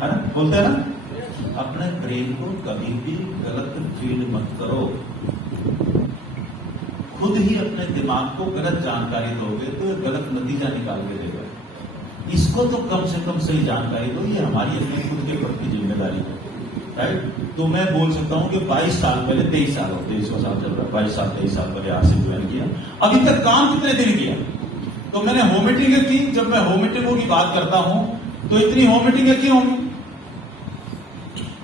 है ना, बोलते हैं ना। अपने ब्रेन को कभी भी गलत फीड मत करो। खुद ही अपने दिमाग को गलत जानकारी दोगे तो गलत नतीजा निकाल के देगा। इसको तो कम से कम सही जानकारी दो, ये हमारी अपनी खुद के प्रति जिम्मेदारी है, राइट। तो मैं बोल सकता हूं कि 22 साल पहले, 23 साल हो, 23वां साल चल रहा है, 22-23 साल पहले आश्रम ज्वाइन किया। अभी तक काम कितने दिन किया? तो मैंने होम मीटिंगें की। जब मैं होम मीटिंगों की बात करता हूं तो इतनी होम मीटिंगें की होंगी।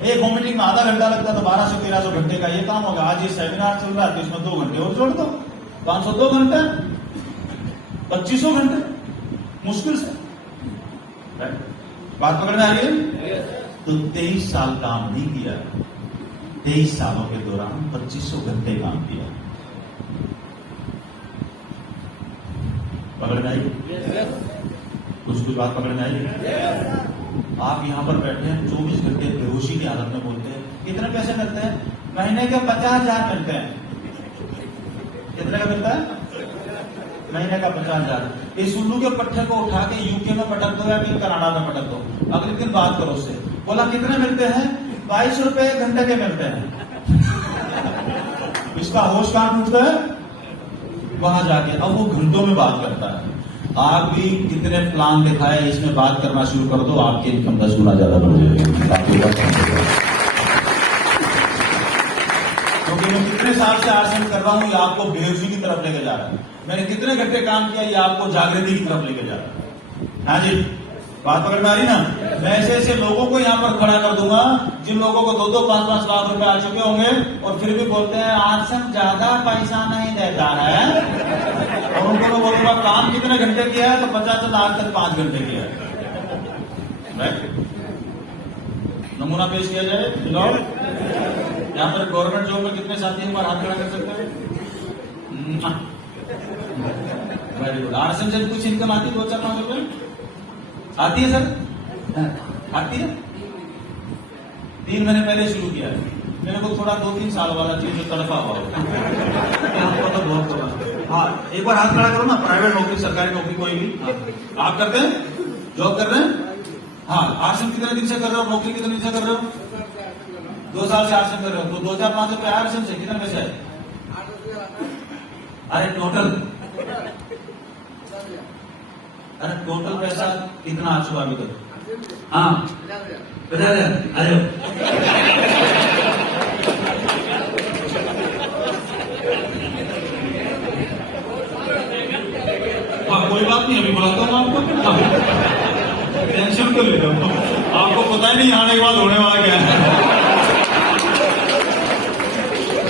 एक होम मीटिंग में आधा घंटा लगता, तो 1200-1300 घंटे का ये काम होगा। आज ये सेमिनार चल रहा है तो इसमें 2 घंटे और जोड़ दो, 502 घंटे, 2500 घंटे मुश्किल से, बात पकड़ में आ रही है। तो 23 साल काम नहीं किया, 23 सालों के दौरान 2500 घंटे काम किया। पकड़ में आई? कुछ बात पकड़ में आई? आप यहां पर बैठे हैं, 24 घंटे बेहोशी की हालत में बोलते हैं। कितने पैसे करते हैं? महीने के 50,000 मिलते हैं। कितने का मिलता है? महीने का 50,000। इस उल्लू के पट्टे को उठा के यूके में पटक दो या कहीं कनाडा में पटक दो, अगले दिन बात करो उससे, बोला कितने मिलते हैं? 22 रुपए घंटे के मिलते हैं। इसका होश कहां टूटता है? वहां जाके अब वो घंटों में बात करता है। आप भी कितने प्लान दिखाए, इसमें बात करना शुरू कर दो, आपकी इनकम 10 गुना ज्यादा बढ़ जाएगी। क्योंकि मैं कितने साल से आसन कर रहा हूं, ये आपको बेहोशी की तरफ लेके जा रहा है। मैंने कितने घंटे काम किया, ये आपको जागृति की तरफ लेके जा रहा है। हाँ जी, बात पकड़ में आ रही ना? मैं ऐसे ऐसे लोगों को यहाँ पर खड़ा कर दूंगा जिन लोगों को 2-2, 5-5 लाख रुपए आ चुके होंगे और फिर भी बोलते हैं आसन ज्यादा पैसा नहीं देता है। और उनको मैं बोलूंगा काम कितने घंटे किया है, तो 50 से आज तक 5 घंटे किया है। राइट? नमूना पेश किया जाए। यहाँ पर गवर्नमेंट जॉब में कितने साथी एक बार हाथ खड़ा कर सकते हैं? Very good. आरएसएम से कुछ इनकम आती है? 2-4-5 रुपए आती है सर? आती है? 3 महीने पहले शुरू किया है। मेरे को थोड़ा 2-3 साल वाला चीज जो तड़पा हुआ है आपको तो बहुत होगा। हाँ, एक बार हाथ खड़ा करो ना। प्राइवेट नौकरी, सरकारी नौकरी, कोई भी आप करते हैं, जॉब कर रहे हैं? हाँ, आरएसएम कितने दिन से कर रहे हो? नौकरी कितने दिन से कर रहे हो? 2 साल से आरएसएम कर रहे हो, तो 2,005 रुपए आरएसएम से कितने पैसे है? अरे टोटल पैसा कितना आ चुका अभी तक? हाँ, 50,000। आ जाओ। हाँ, कोई बात नहीं, अभी बुलाता हूँ आपको। टेंशन तो ले लो, आपको पता ही नहीं आने के बाद होने वाला क्या है।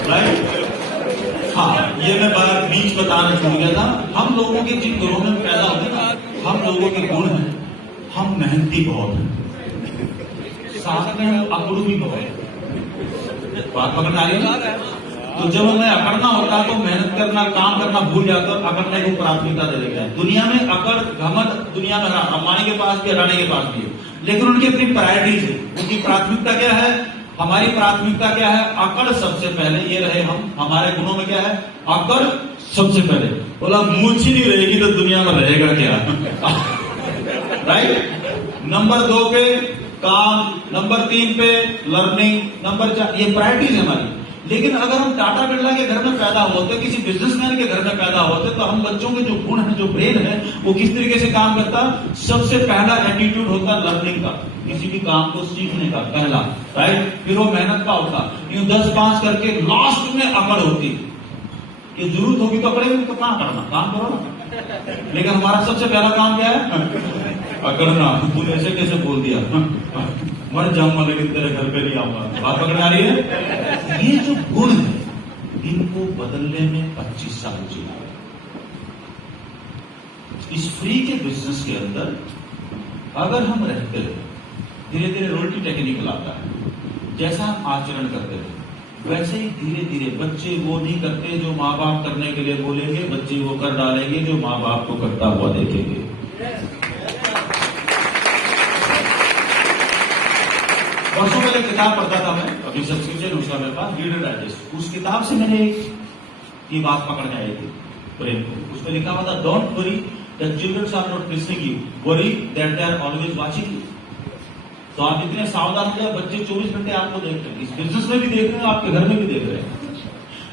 राइट? हाँ, ये मैं बात बीच बताना छूट गया था। हम लोगों के जिन घरों में पैदा होते ना, हम लोगों के गुण हैं, हम मेहनती बहुत हैं, साथ में हम अकड़ू भी बहुत हैं। बात पकड़ आ रही है? तो जब हमें अकड़ना होता है तो मेहनत करना, काम करना भूल जाकर अकड़ने को प्राथमिकता दे देते हैं। दुनिया में अकड़ घमंड दुनिया में अंबानी के पास भी, अडानी के पास भी है, लेकिन उनकी अपनी प्रायोरिटीज है। उनकी प्राथमिकता क्या है? हमारी प्राथमिकता क्या है? अकड़ सबसे पहले। ये रहे हम, हमारे गुणों में क्या है? अकड़ सबसे पहले। बोला मूछ ही नहीं रहेगी तो दुनिया में रहेगा क्या? राइट? नंबर 2 पे काम, नंबर 3 पे लर्निंग, नंबर 4, ये प्रायोरिटीज है हमारी। लेकिन अगर हम टाटा बिरला के घर में पैदा होते, किसी बिजनेसमैन के घर में पैदा होते, तो हम बच्चों के जो गुण है, जो ब्रेन है, वो किस तरीके से काम करता? सबसे पहला एटीट्यूड होता लर्निंग का, किसी भी काम को सीखने का पहला। राइट? फिर वो मेहनत का होता, यूं 10-5 करके लास्ट में अकड़ होती। ये जरूरत होगी तो अकड़ेगी, तो कहां करना, काम करो ना। लेकिन हमारा सबसे पहला काम क्या है? अकड़ना। तूने ऐसे कैसे बोल दिया? मर जाऊंगा लेकिन तेरे घर पे नहीं आऊंगा। बात पकड़ आ रही है? ये जो गुण है, इनको बदलने में 25 साल चाहिए। इस फ्री के बिजनेस के अंदर अगर हम रहते हैं, धीरे धीरे रोटी टेक्निकल आता है। जैसा हम आचरण करते हैं वैसे ही धीरे धीरे बच्चे वो नहीं करते जो माँ बाप करने के लिए बोलेंगे, बच्चे वो कर डालेंगे जो माँ बाप को करता हुआ देखेंगे। वर्षों पहले किताब पढ़ता था मैं, अभी सब्सक्रिप्शन उसका मेरे पास, रीडर डाइजेस्ट। उस किताब से मैंने ये बात पकड़ में आई थी प्रेम को। उसमें लिखा हुआ था, don't worry that children are not listening you, worry that they are always watching you. तो आप इतने सावधान हो जाए, बच्चे 24 घंटे आपको देख रहे हैं, इस बिजनेस में भी देख रहे हैं, आपके घर में भी देख रहे हैं।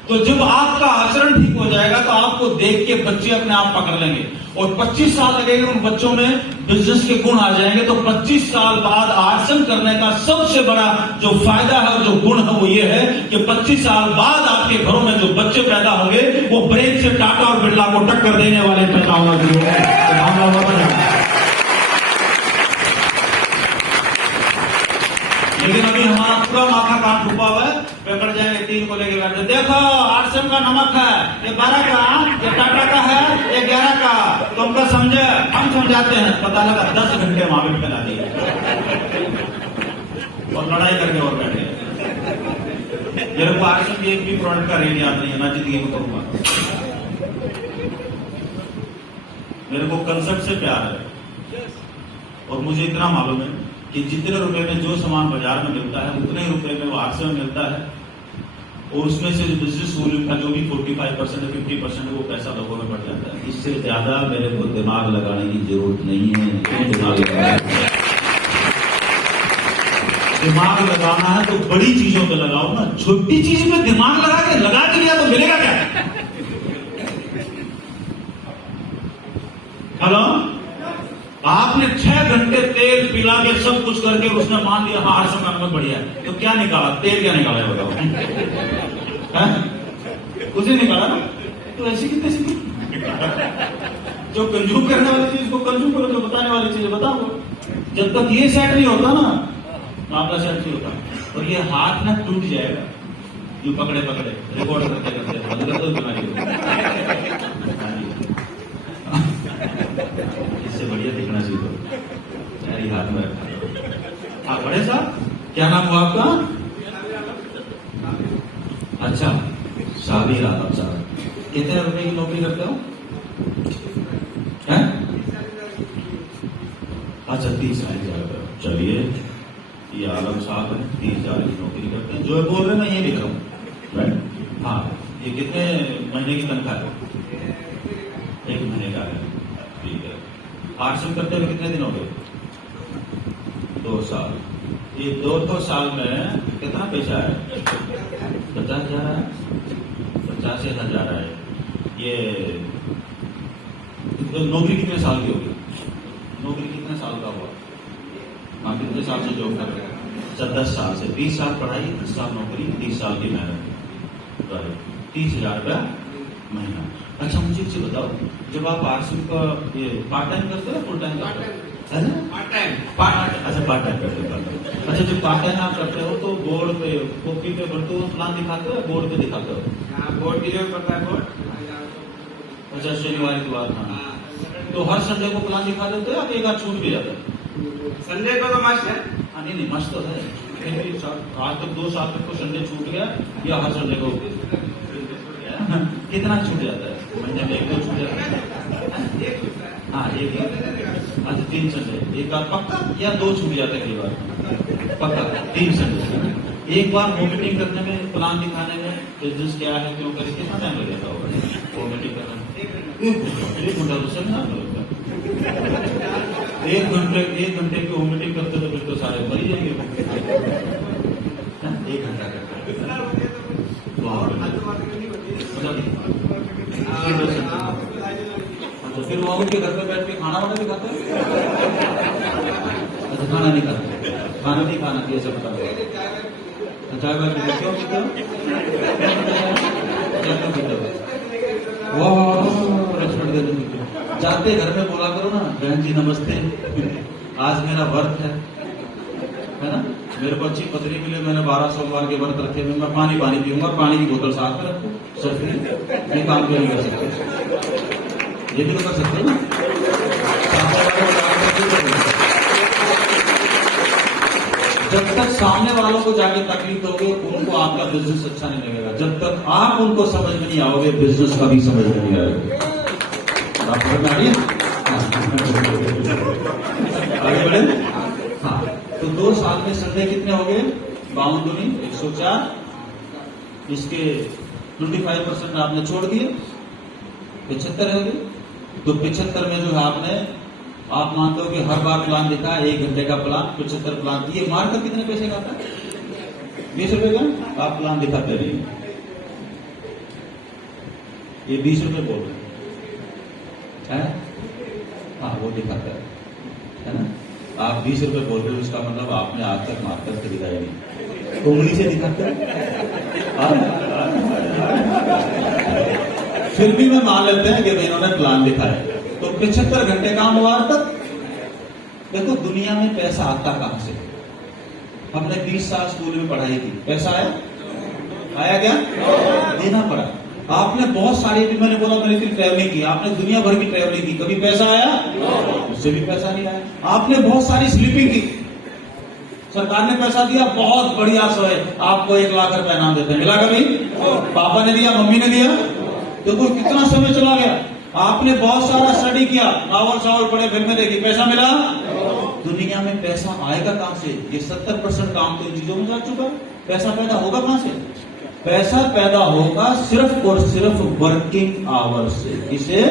तो जब आपका आचरण ठीक हो जाएगा तो आपको देख के बच्चे अपने आप पकड़ लेंगे। और 25 साल लगेंगे उन बच्चों में बिजनेस के गुण आ जाएंगे। तो 25 साल बाद आसन करने का सबसे बड़ा जो फायदा है, जो गुण है, वो ये है कि 25 साल बाद आपके घरों में जो बच्चे पैदा होंगे वो ब्रेन से टाटा और बिरला को टक्कर देने वाले पैदा होना शुरू होगा। लेकिन अभी हमारा पूरा माथा काम छुपा हुआ है, पकड़ जाएंगे 3 को लेके बैठे, देखो आरएसएम का नमक है, ये 12 का, ये टाटा का है, ये 11 का, तुमको समझे, हम समझाते हैं। पता लगा 10 घंटे वहां पे फैला दिए और लड़ाई करके और बैठे। मेरे को आरएसएम की एक भी प्रोडक्ट का रेट याद नहीं है, मैं जिंदगी में करूंगा। मेरे को कंसेप्ट से प्यार है और मुझे इतना मालूम है कि जितने रुपए में जो सामान बाजार में मिलता है उतने ही रुपए में वो आरएसएम में मिलता है। और उसमें से बिजनेस वॉल्यूम का जो भी 45% या 50% है वो पैसा लोगों में बढ़ जाता है। इससे ज्यादा मेरे को दिमाग लगाने की जरूरत नहीं है। क्यों दिमाग लगाना है? दिमाग लगाना है तो बड़ी चीजों पे लगाओ ना, छोटी चीज में दिमाग लगा के लिया तो मिलेगा क्या? हेलो, आपने 6 घंटे तेल पिला के सब कुछ करके उसने मान लिया हाँ 800 का नमक बढ़िया है, तो क्या निकाला? तेल क्या निकाला है बताओ? कुछ नहीं निकाला ना। तो ऐसी कितने सीखी? जो कंज्यूम करने वाली चीज को कंज्यूम करो, जो बताने वाली चीज बताओ। जब तक ये सेट नहीं होता ना, मामला सेट नहीं होता। और ये हाथ ना टूट जाएगा, जो पकड़े रिकॉर्ड करते करते बंद कर दो, बीमारी इससे बढ़िया दिखना चाहिए। यार हाथ में रखा। हाँ बड़े साहब, क्या नाम हुआ आपका? अच्छा, शाबिर आलम साहब। कितने रुपए की नौकरी करते हो? अच्छा 30,000। चलिए, ये आलम साहब है, 30,000 की नौकरी करते हैं। जो है बोल रहे मैं ये लिख रहा हूँ, राइट? हाँ, ये कितने महीने की तनख्वाह है? 1 महीने का है, ठीक है। पार्सल करते हुए कितने दिन हो गए? 2 साल। ये 2 साल में कितना पैसा है? 50,000 है, 50,000 है। ये तो नौकरी कितने साल की होगी? नौकरी कितने साल का हुआ? हाँ, कितने साल से जॉब कर रहे हैं? 10 साल से। 20 साल पढ़ाई, 10 साल नौकरी, 30 साल की मेहनत, 30,000 रुपया महीना। अच्छा मुझे इसे बताओ, जब आप आरसीएम का ये पार्ट टाइम करते हो, फुल टाइम करते हो? अच्छा पार्ट टाइम करते हो। अच्छा जब पार्ट टाइम आप करते हो तो बोर्ड पे कॉपी पे भरते हो, प्लान दिखाते हो, बोर्ड पे दिखाते हो? बोर्ड की जरूरत पड़ता है बोर्ड। अच्छा शनिवार इतवार, हाँ। तो हर संडे को प्लान दिखा देते हो या एक आध छूट भी जाता है? संडे को तो मस्त है। हाँ नहीं मस्त तो है, आज तक 2 साल तक तो संडे छूट गया या हर संडे को कितना छूट जाता है? महीने में 1-2 छूट जाता है। हाँ एक, अच्छा 3 संडे एक बार पक्का या 2 छूट जाते हैं कई बार? पक्का 3 संडे। एक बार वॉमिटिंग करने में, प्लान दिखाने में बिजनेस क्या है क्यों करे, कितना टाइम लग जाता होगा वॉमिटिंग करने में? 1 घंटा तो समझा लगता। 1 घंटे की वॉमिटिंग करते तो फिर तो सारे मर ही जाएंगे। 1 घंटा करते अच्छा, फिर वहां के घर पे बैठ के खाना वाना भी खाते हैं? अच्छा खाना नहीं खाते, खाना नहीं खाना चाहिए सब बता दो। चाय वाय पीते क्यों पीते हो? क्या क्यों पीते हो? रेस्टोरेंट दे दो, जाते घर में बोला करो ना, बहन जी नमस्ते, आज मेरा व्रत है ना, मेरे को अच्छी पत्नी मिले, मैंने 12 सोमवार के व्रत रखे हुए, मैं पानी पीऊंगा, पानी की बोतल साथ में रखो। सर ये काम क्यों नहीं कर सकते? ये भी तो कर सकते हो ना। जब तक सामने वालों को जाके तकलीफ दोगे उनको आपका बिजनेस अच्छा नहीं लगेगा। जब तक आप उनको समझ में नहीं आओगे, बिजनेस का भी समझ में नहीं आएगा। आप समझ में आ रही है? आगे बढ़े। हाँ, तो 2 साल में संडे कितने हो गए? 52 दूनी 104। इसके 25% आपने छोड़ दिए, 75 रह गए। तो 75 में जो है आपने, आप मानते हो कि हर बार प्लान दिखा, 1 घंटे का प्लान, 75 प्लान, ये मारकर कितने पैसे का था? 20 रुपए का आप प्लान दिखाते रहिए। ये 20 रुपए बोल रहे हैं, हाँ वो दिखाता है ना। आप 20 रुपए बोल रहे हो, इसका मतलब आपने आज तक मार्कर खरीदा ही नहीं, उंगली से दिखाते हैं। फिर भी मैं मान लेते हैं कि इन्होंने प्लान दिखाया, तो 75 घंटे काम हुआ तक। देखो दुनिया में पैसा आता कहां से? हमने 20 साल स्कूल में पढ़ाई की, पैसा आया क्या? देना पड़ा। आपने बहुत सारी, मैंने बोला मैंने ट्रैवलिंग की, आपने दुनिया भर की ट्रैवलिंग की, कभी पैसा आया? उससे भी पैसा नहीं आया। आपने बहुत सारी स्लीपिंग की, सरकार ने पैसा दिया, बहुत बढ़िया सोए, आपको 1 लाख रुपए इनाम देते हैं, मिला कभी? पापा ने दिया, मम्मी ने दिया, देखो कितना समय चला गया। आपने बहुत सारा स्टडी किया, नावल सावल पढ़े, फिल्में देखी, पैसा मिला? दुनिया में पैसा आएगा कहां से? ये 70% काम तो इन चीजों में जा चुका है, पैसा पैदा होगा कहां से? पैसा पैदा होगा सिर्फ और सिर्फ वर्किंग आवर्स से। किसे?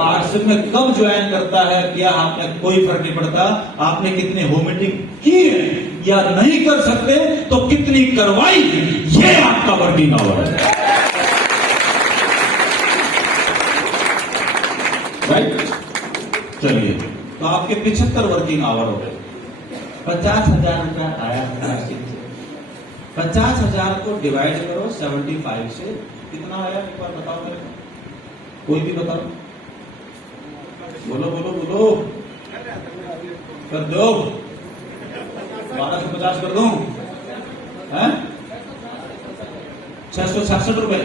आरसीएम में कब ज्वाइन करता है क्या आपने कोई फर्क नहीं पड़ता। आपने कितने होम मीटिंग की है या नहीं कर सकते तो कितनी करवाई, ये आपका वर्किंग आवर है। राइट? चलिए, तो आपके 75 वर्किंग आवर हो गए। 50,000 रुपया आया आरसीएम से। 50,000 को डिवाइड करो 75 से, कितना आया एक बार बताओ मेरे को, कोई भी बताओ। बोलो बोलो बोलो, कर दो। 1250 कर दूं? 666 रुपए।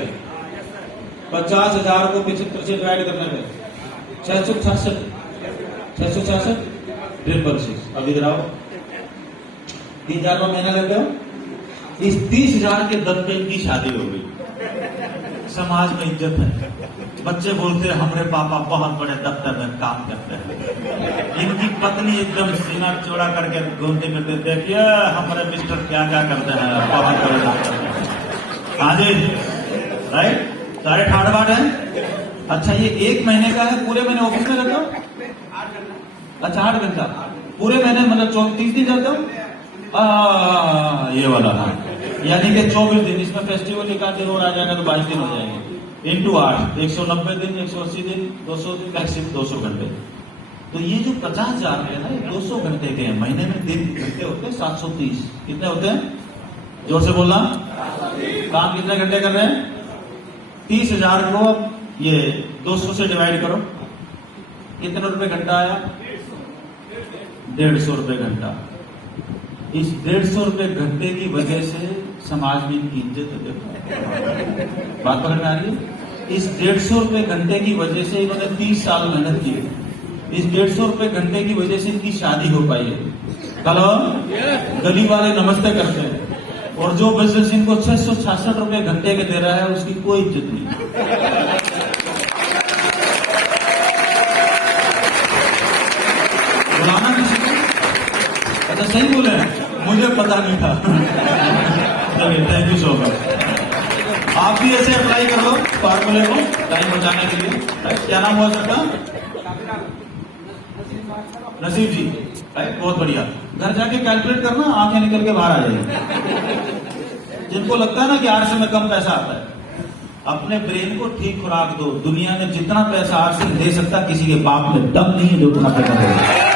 50,000 को 75 से डिवाइड करने पे 666, 666 666। अब इधर आओ, 3,000 का महीना लेते हो। इस 30,000 के दम पे इनकी शादी हो गई। समाज में इज्जत है। बच्चे बोलते हैं हमारे पापा बहुत बड़े दफ्तर में काम करते हैं। इनकी पत्नी एकदम सीना चौड़ा करके घूमते फिरते, देखिए हमारे मिस्टर क्या क्या करते हैं, बहुत बड़े दफ्तर में। हाँ जी, राइट, सारे ठाड़ बाट है। अच्छा, ये 1 महीने का है, पूरे महीने ऑफिस में रहते हो? अच्छा, 8 घंटा पूरे महीने, मतलब 34 दिन जाते हो? ये वाला था, यानी कि 24 दिन। इसमें फेस्टिवल निकाल दिन और आ जाएगा तो 22 दिन हो जाएंगे। इंटू 8, 190 दिन, 180 दिन, 200 दिन, मैक्सिमम 200 घंटे। तो ये जो 50,000 है ना, ये 200 घंटे के हैं। महीने में दिन घंटे होते हैं 730। कितने होते हैं? जोर से बोलना। काम कितने घंटे कर रहे हैं? 30,000 को ये 200 से डिवाइड करो, कितने रुपए घंटा आया? 150 रुपए घंटा। इस 150 रुपए घंटे की वजह से समाज में इनकी इज्जत है। बात पकड़ में आ रही है? इस 150 रुपए घंटे की वजह से इन्होंने 30 साल मेहनत की है। इस 150 रुपए घंटे की वजह से इनकी शादी हो पाई है। कल गली वाले नमस्ते करते हैं, और जो बिजनेस इनको 666 रुपए घंटे के दे रहा है उसकी कोई इज्जत नहीं। बुलाना किसी को? अच्छा, सही बोले, मुझे पता नहीं था। चलिए, थैंक यू सो मच। आप भी ऐसे अप्लाई कर लो फॉर्मूले को टाइम बचाने के लिए। क्या नाम हुआ सकता? नसीब जी। राइट, बहुत बढ़िया। घर जाके कैलकुलेट करना, आंखें निकल के बाहर आ जाएगी। जिनको लगता है ना कि आरसीएम में कम पैसा आता है, अपने ब्रेन को ठीक खुराक दो। दुनिया में जितना पैसा आरसीएम दे सकता, किसी के बाप में दम नहीं है जो उतना पैसा देगा।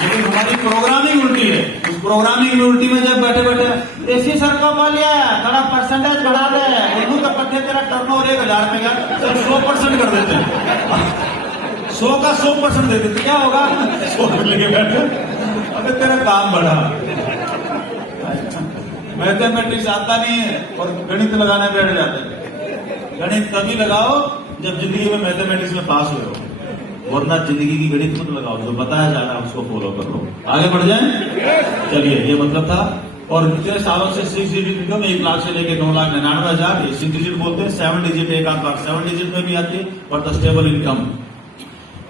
लेकिन हमारी प्रोग्रामिंग उल्टी है। उस प्रोग्रामिंग उल्टी में जब बैठे बैठे एसी सर को बोल लिया थोड़ा परसेंटेज बढ़ा दे, उर्दू का पट्टे तेरा टर्नओवर 1,000 रुपए का, तो 100% कर देते हैं। 100 का 100% दे देते, क्या होगा? 100 लेके बैठे, अबे तेरा काम बढ़ा। मैथमेटिक्स आता नहीं है और गणित लगाने बैठ जाते हैं। गणित तभी लगाओ जब जिंदगी में मैथमेटिक्स में पास हुए हो, वरना जिंदगी की गणित खुद लगाओ। जो बताया जा रहा है उसको फॉलो कर लो, आगे बढ़ जाए। चलिए, ये मतलब था। और इतने सालों से 6 डिजिट इनकम 1 लाख से लेकर 9,99,000, 6 डिजिट बोलते हैं। 7 डिजिट एक आध लाख 7 डिजिट में भी आती है, और द स्टेबल इनकम।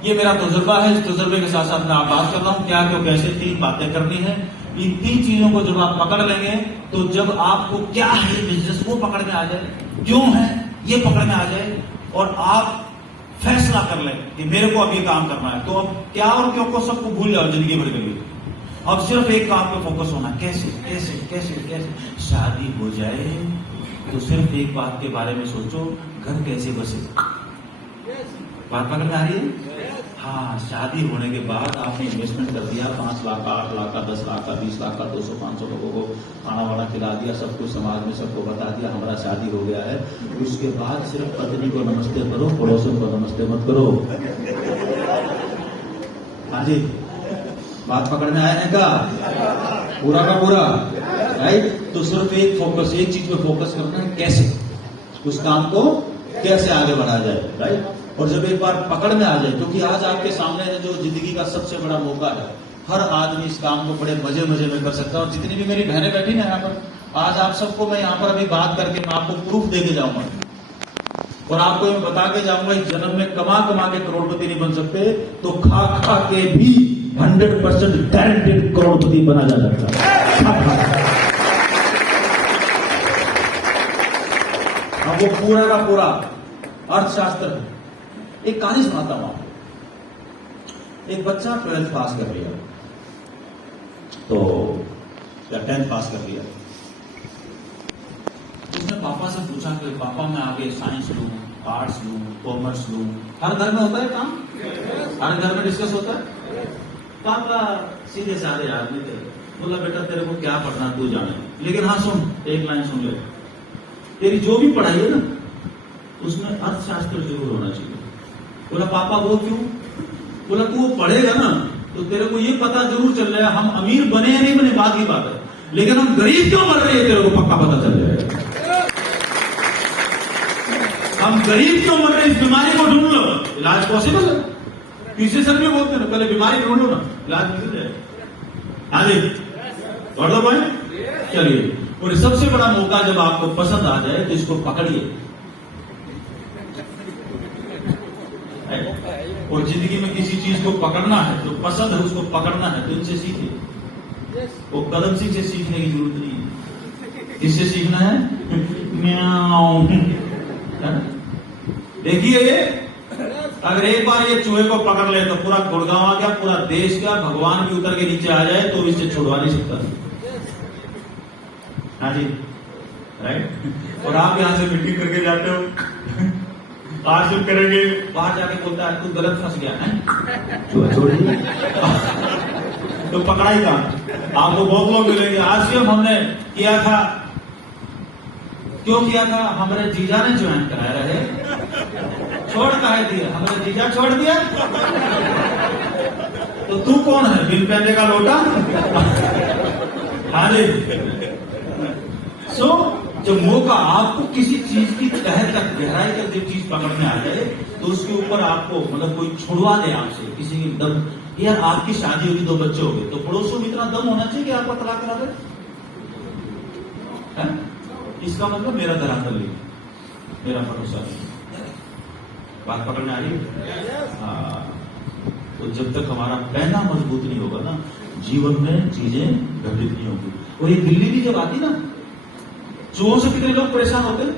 ये मेरा तजुर्बा है। इस तजुर्बे के साथ साथ मैं बात कर रहा हूँ क्या क्यों कैसे 3 बातें करनी है। इन 3 चीजों को जब आप पकड़ लेंगे तो जब आपको क्या है बिजनेस वो पकड़ में आ जाए, क्यों है ये पकड़ में आ जाए, और आप फैसला कर लें कि मेरे को अब ये काम करना है, तो अब क्या और क्यों को सबको भूल जाओ जिंदगी भर के लिए। अब सिर्फ एक काम पे फोकस होना, कैसे कैसे कैसे कैसे शादी हो जाए तो सिर्फ एक बात के बारे में सोचो, घर कैसे बसे। बात पकड़ में आ रही है? हाँ, शादी होने के बाद आपने इन्वेस्टमेंट कर दिया 5 लाख का, 8 लाख का, 10 लाख का, 20 लाख का, 200-500 लोगों को खाना वाना खिला दिया, सब कुछ समाज में सबको बता दिया हमारा शादी हो गया है। उसके बाद सिर्फ पत्नी को नमस्ते करो, पड़ोसन को नमस्ते मत करो। हाँ जी, बात पकड़ में आया है क्या? पूरा का पूरा, राइट। तो सिर्फ एक फोकस, एक चीज पे फोकस करना है, कैसे उस काम को कैसे आगे बढ़ाया जाए, राइट। और जब एक बार पकड़ में आ जाए, क्योंकि आज आपके सामने है जो जिंदगी का सबसे बड़ा मौका है, हर आदमी इस काम को बड़े मजे मजे में कर सकता है। और जितनी भी मेरी बहनें बैठी ना यहाँ पर, आज आप सबको मैं यहाँ पर अभी बात करके मैं आपको प्रूफ दे के जाऊंगा, और आपको ये बता के जाऊंगा इस जन्म में कमा कमा के करोड़पति नहीं बन सकते, तो खा खा के भी 100% गारंटेड करोड़पति बना जा सकता है। अब वो पूरा का पूरा अर्थशास्त्र है। एक कहानी सुनाता हूं आपको। एक बच्चा 12th पास कर लिया, तो या 10th पास कर लिया। उसने पापा से पूछा कि पापा मैं आगे साइंस लूं, आर्ट्स लूं, कॉमर्स लूं। हर घर में होता है काम, हर घर में डिस्कस होता है। पापा सीधे साधे आदमी थे, बोला बेटा तेरे को क्या पढ़ना तू जाने, लेकिन हाँ सुन, एक लाइन सुन ले, तेरी जो भी पढ़ाई है ना उसमें अर्थशास्त्र जरूर होना चाहिए। बोला पापा वो क्यों? बोला तू पढ़ेगा ना तो तेरे को ये पता जरूर चल जाएगा हम अमीर बने या नहीं बने बात की बात है, लेकिन हम गरीब क्यों मर रहे हैं तेरे को पक्का पता चल जाएगा। हम गरीब क्यों मर रहे हैं इस बीमारी को ढूंढ लो, इलाज पॉसिबल है। तीसरे सर में बोलते हैं पहले बीमारी ढूंढ लो ना, इलाज मिल जाएगा। हाँ जी, पढ़ लो भाई, चलिए। और सबसे बड़ा मौका जब आपको पसंद आ जाए तो इसको पकड़िए। और जिंदगी में किसी चीज को पकड़ना है, जो पसंद है उसको पकड़ना है तो इनसे सीखिए। वो कदम सिंह से सीखने की जरूरत नहीं है। किससे सीखना है? म्याऊं। देखिए ये अगर एक बार ये चूहे को पकड़ ले तो पूरा गुड़गांव आ गया, पूरा देश का, भगवान भी उतर के नीचे आ जाए तो इससे छुड़वा नहीं सकता। हाँ जी, राइट। और आप यहां से मीटिंग करके जाते हो, आज हम करेंगे, बाहर जाके बोलता है तू गलत फंस गया है, छोड़िए तो पकड़ा ही था। आपको बहुत लोग मिलेंगे। आज से हमने किया था, क्यों किया था? हमारे जीजा ने ज्वाइन कराया रहे, छोड़ काहे दिया? हमारे जीजा छोड़ दिया तो तू कौन है, बिन पहनने का लोटा? हाँ जी। सो जब मौका आपको किसी चीज की तह तक गहराई तक जब चीज पकड़ने आ जाए तो उसके ऊपर आपको मतलब कोई छुड़वा दे आपसे, किसी की दम, यार आपकी शादी होगी, 2 बच्चे हो गए, तो पड़ोसियों में इतना दम होना चाहिए कि आपका तलाक करा दे। इसका मतलब मेरा धरातल नहीं, मेरा भरोसा नहीं। बात पकड़ने आ रही है? तो जब तक हमारा पहना मजबूत नहीं होगा ना, जीवन में चीजें घटित नहीं होगी। और ये दिल्ली भी जब आती ना, चोरों से कितने लोग परेशान होते हैं,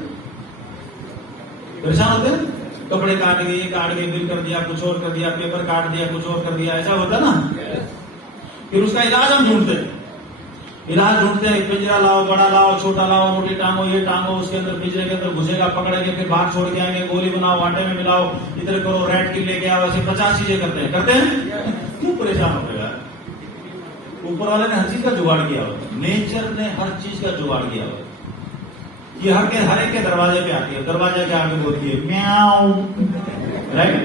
कपड़े काट गए, ये काट गए, बिल कर दिया, कुछ और कर दिया, पेपर काट दिया, कुछ और कर दिया, ऐसा होता ना। फिर उसका इलाज हम ढूंढते हैं, पिंजरा लाओ, बड़ा लाओ, छोटा लाओ, रोटी टांगो, ये टांगो, उसके अंदर पिंजरे के अंदर घुसेगा, पकड़ेंगे, फिर बाहर छोड़ के आएंगे, गोली बनाओ, आटे में मिलाओ, इधर करो, रेड किल लेके आओ, ऐसे 50 चीजें करते हैं। क्यों परेशान होते यार? ऊपर वाले ने हर चीज का जुगाड़ किया होता है, नेचर ने हर चीज का जुगाड़ किया होता है। ये हर एक के दरवाजे पे आती है, दरवाजे के आगे बोलती है म्याऊं, राइट।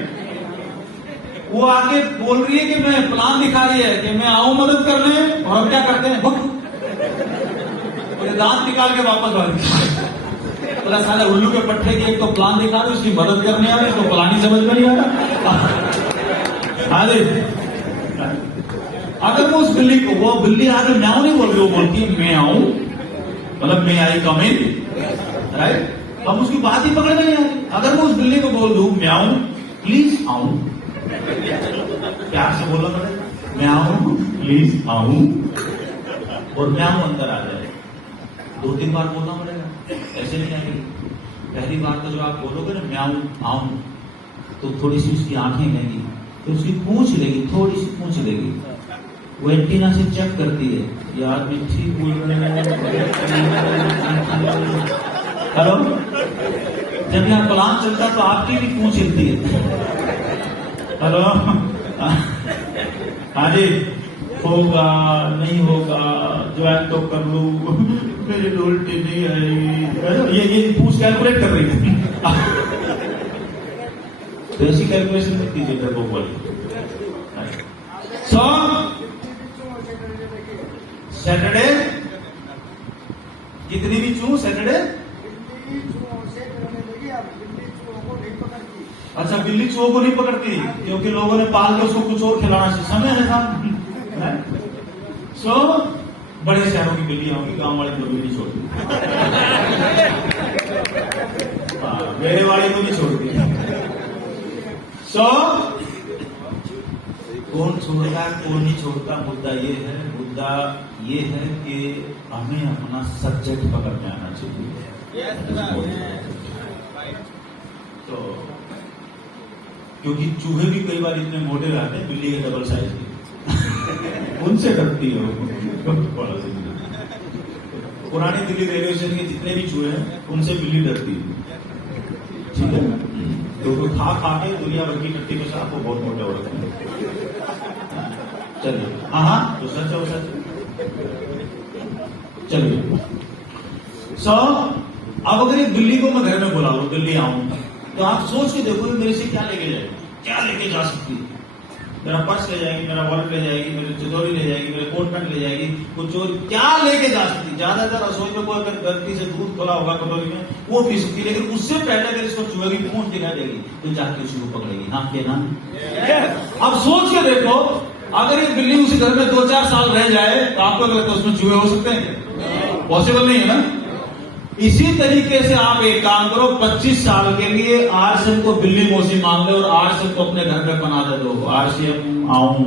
वो आगे बोल रही है कि मैं प्लान दिखा रही है कि मैं आऊं मदद करने, और हम क्या करते हैं, दांत निकाल के वापस भाग। बोला साला उल्लू के पट्टे की एक तो प्लान दिखा रही, उसकी मदद करने आ रही, उसको प्लान ही समझ में नहीं आ रहा। अगर वो उस बिल्ली को, वो बिल्ली आगे म्याऊं नहीं बोल रही, वो बोलती है मैं आऊं, मतलब मैं आई कम इन, राइट। हम उसकी बात ही पकड़ में नहीं आ रही। अगर मैं उस बिल्ली को बोल दूं म्याऊं प्लीज आऊं, प्यार से बोलना पड़ेगा, म्याऊं प्लीज आऊं, और म्याऊं अंदर आ जाए। 2-3 बार बोलना पड़ेगा, ऐसे नहीं आएगी। पहली बार तो जब आप बोलोगे ना म्याऊं आऊं, तो थोड़ी सी उसकी आंखें लेंगी, तो उसकी पूंछ लेगी, थोड़ी सी पूंछ लेगी, वो एंटीना से चेक करती है ये आदमी ठीक बोल रहे हैं। हेलो, जब यहाँ प्लान चलता तो आपकी भी पूंछ हिलती है। हेलो, हाँ जी, होगा नहीं होगा, ज्वाइन तो कर लू, मेरी उल्टी नहीं आएगी, ये पूछ कैलकुलेट कर रही है। तो ऐसी कैलकुलेशन मत कीजिए डरपोक वाली। सैटरडे कितनी भी चू सैटरडे, अच्छा बिल्ली चूहों को नहीं पकड़ती क्योंकि लोगों ने पाल के उसको कुछ और खिलाना चाहिए, समय है साहब। सो बड़े शहरों की बिल्लियां होंगी, गांव वाले लोग भी नहीं छोड़ती, मेरे वाले को नहीं छोड़ती। सो कौन छोड़ता कौन नहीं छोड़ता, मुद्दा ये है कि हमें अपना सब्जेक्ट पकड़ में आना चाहिए। तो क्योंकि चूहे भी कई बार इतने मोटे रहते हैं, बिल्ली के डबल साइज के उनसे डरती हो। पुरानी दिल्ली रेलवे स्टेशन के जितने भी चूहे हैं उनसे बिल्ली डरती है, ठीक है। तो खा के दुनिया भर की टट्टी में से आपको बहुत मोटे हो रहे हैं। चलिए, हाँ तो सच है वो सच। चलिए अब अगर एक बिल्ली को मैं घर में बुला लूं, दिल्ली आऊं, तो आप सोच के देखो मेरे से क्या लेके जाएगी, क्या लेके जा सकती है। मेरा पर्स ले जाएगी, मेरा वॉलेट ले जाएगी, मेरी तिजोरी ले जाएगी, मेरे कोट पैंट ले जाएगी, कुछ चोरी क्या लेके जा सकती। ज्यादातर रसोई में कोई अगर गलती से दूध खोला होगा कटोरी में वो पी सकती, लेकिन उससे पहले अगर इसको चूहे की पूंछ दिखा देगी तो जाके उसी को पकड़ेगी। हाँ के ना? अब सोच के देखो, अगर एक बिल्ली उसी घर में 2-4 साल रह जाए तो आपको लगता है उसमें चूहे हो सकते हैं? पॉसिबल नहीं है ना। इसी तरीके से आप एक काम करो, 25 साल के लिए आरसीएम को बिल्ली मौसी मान लो और आरसीएम को अपने घर पे बना दे दो। आरसीएम आऊं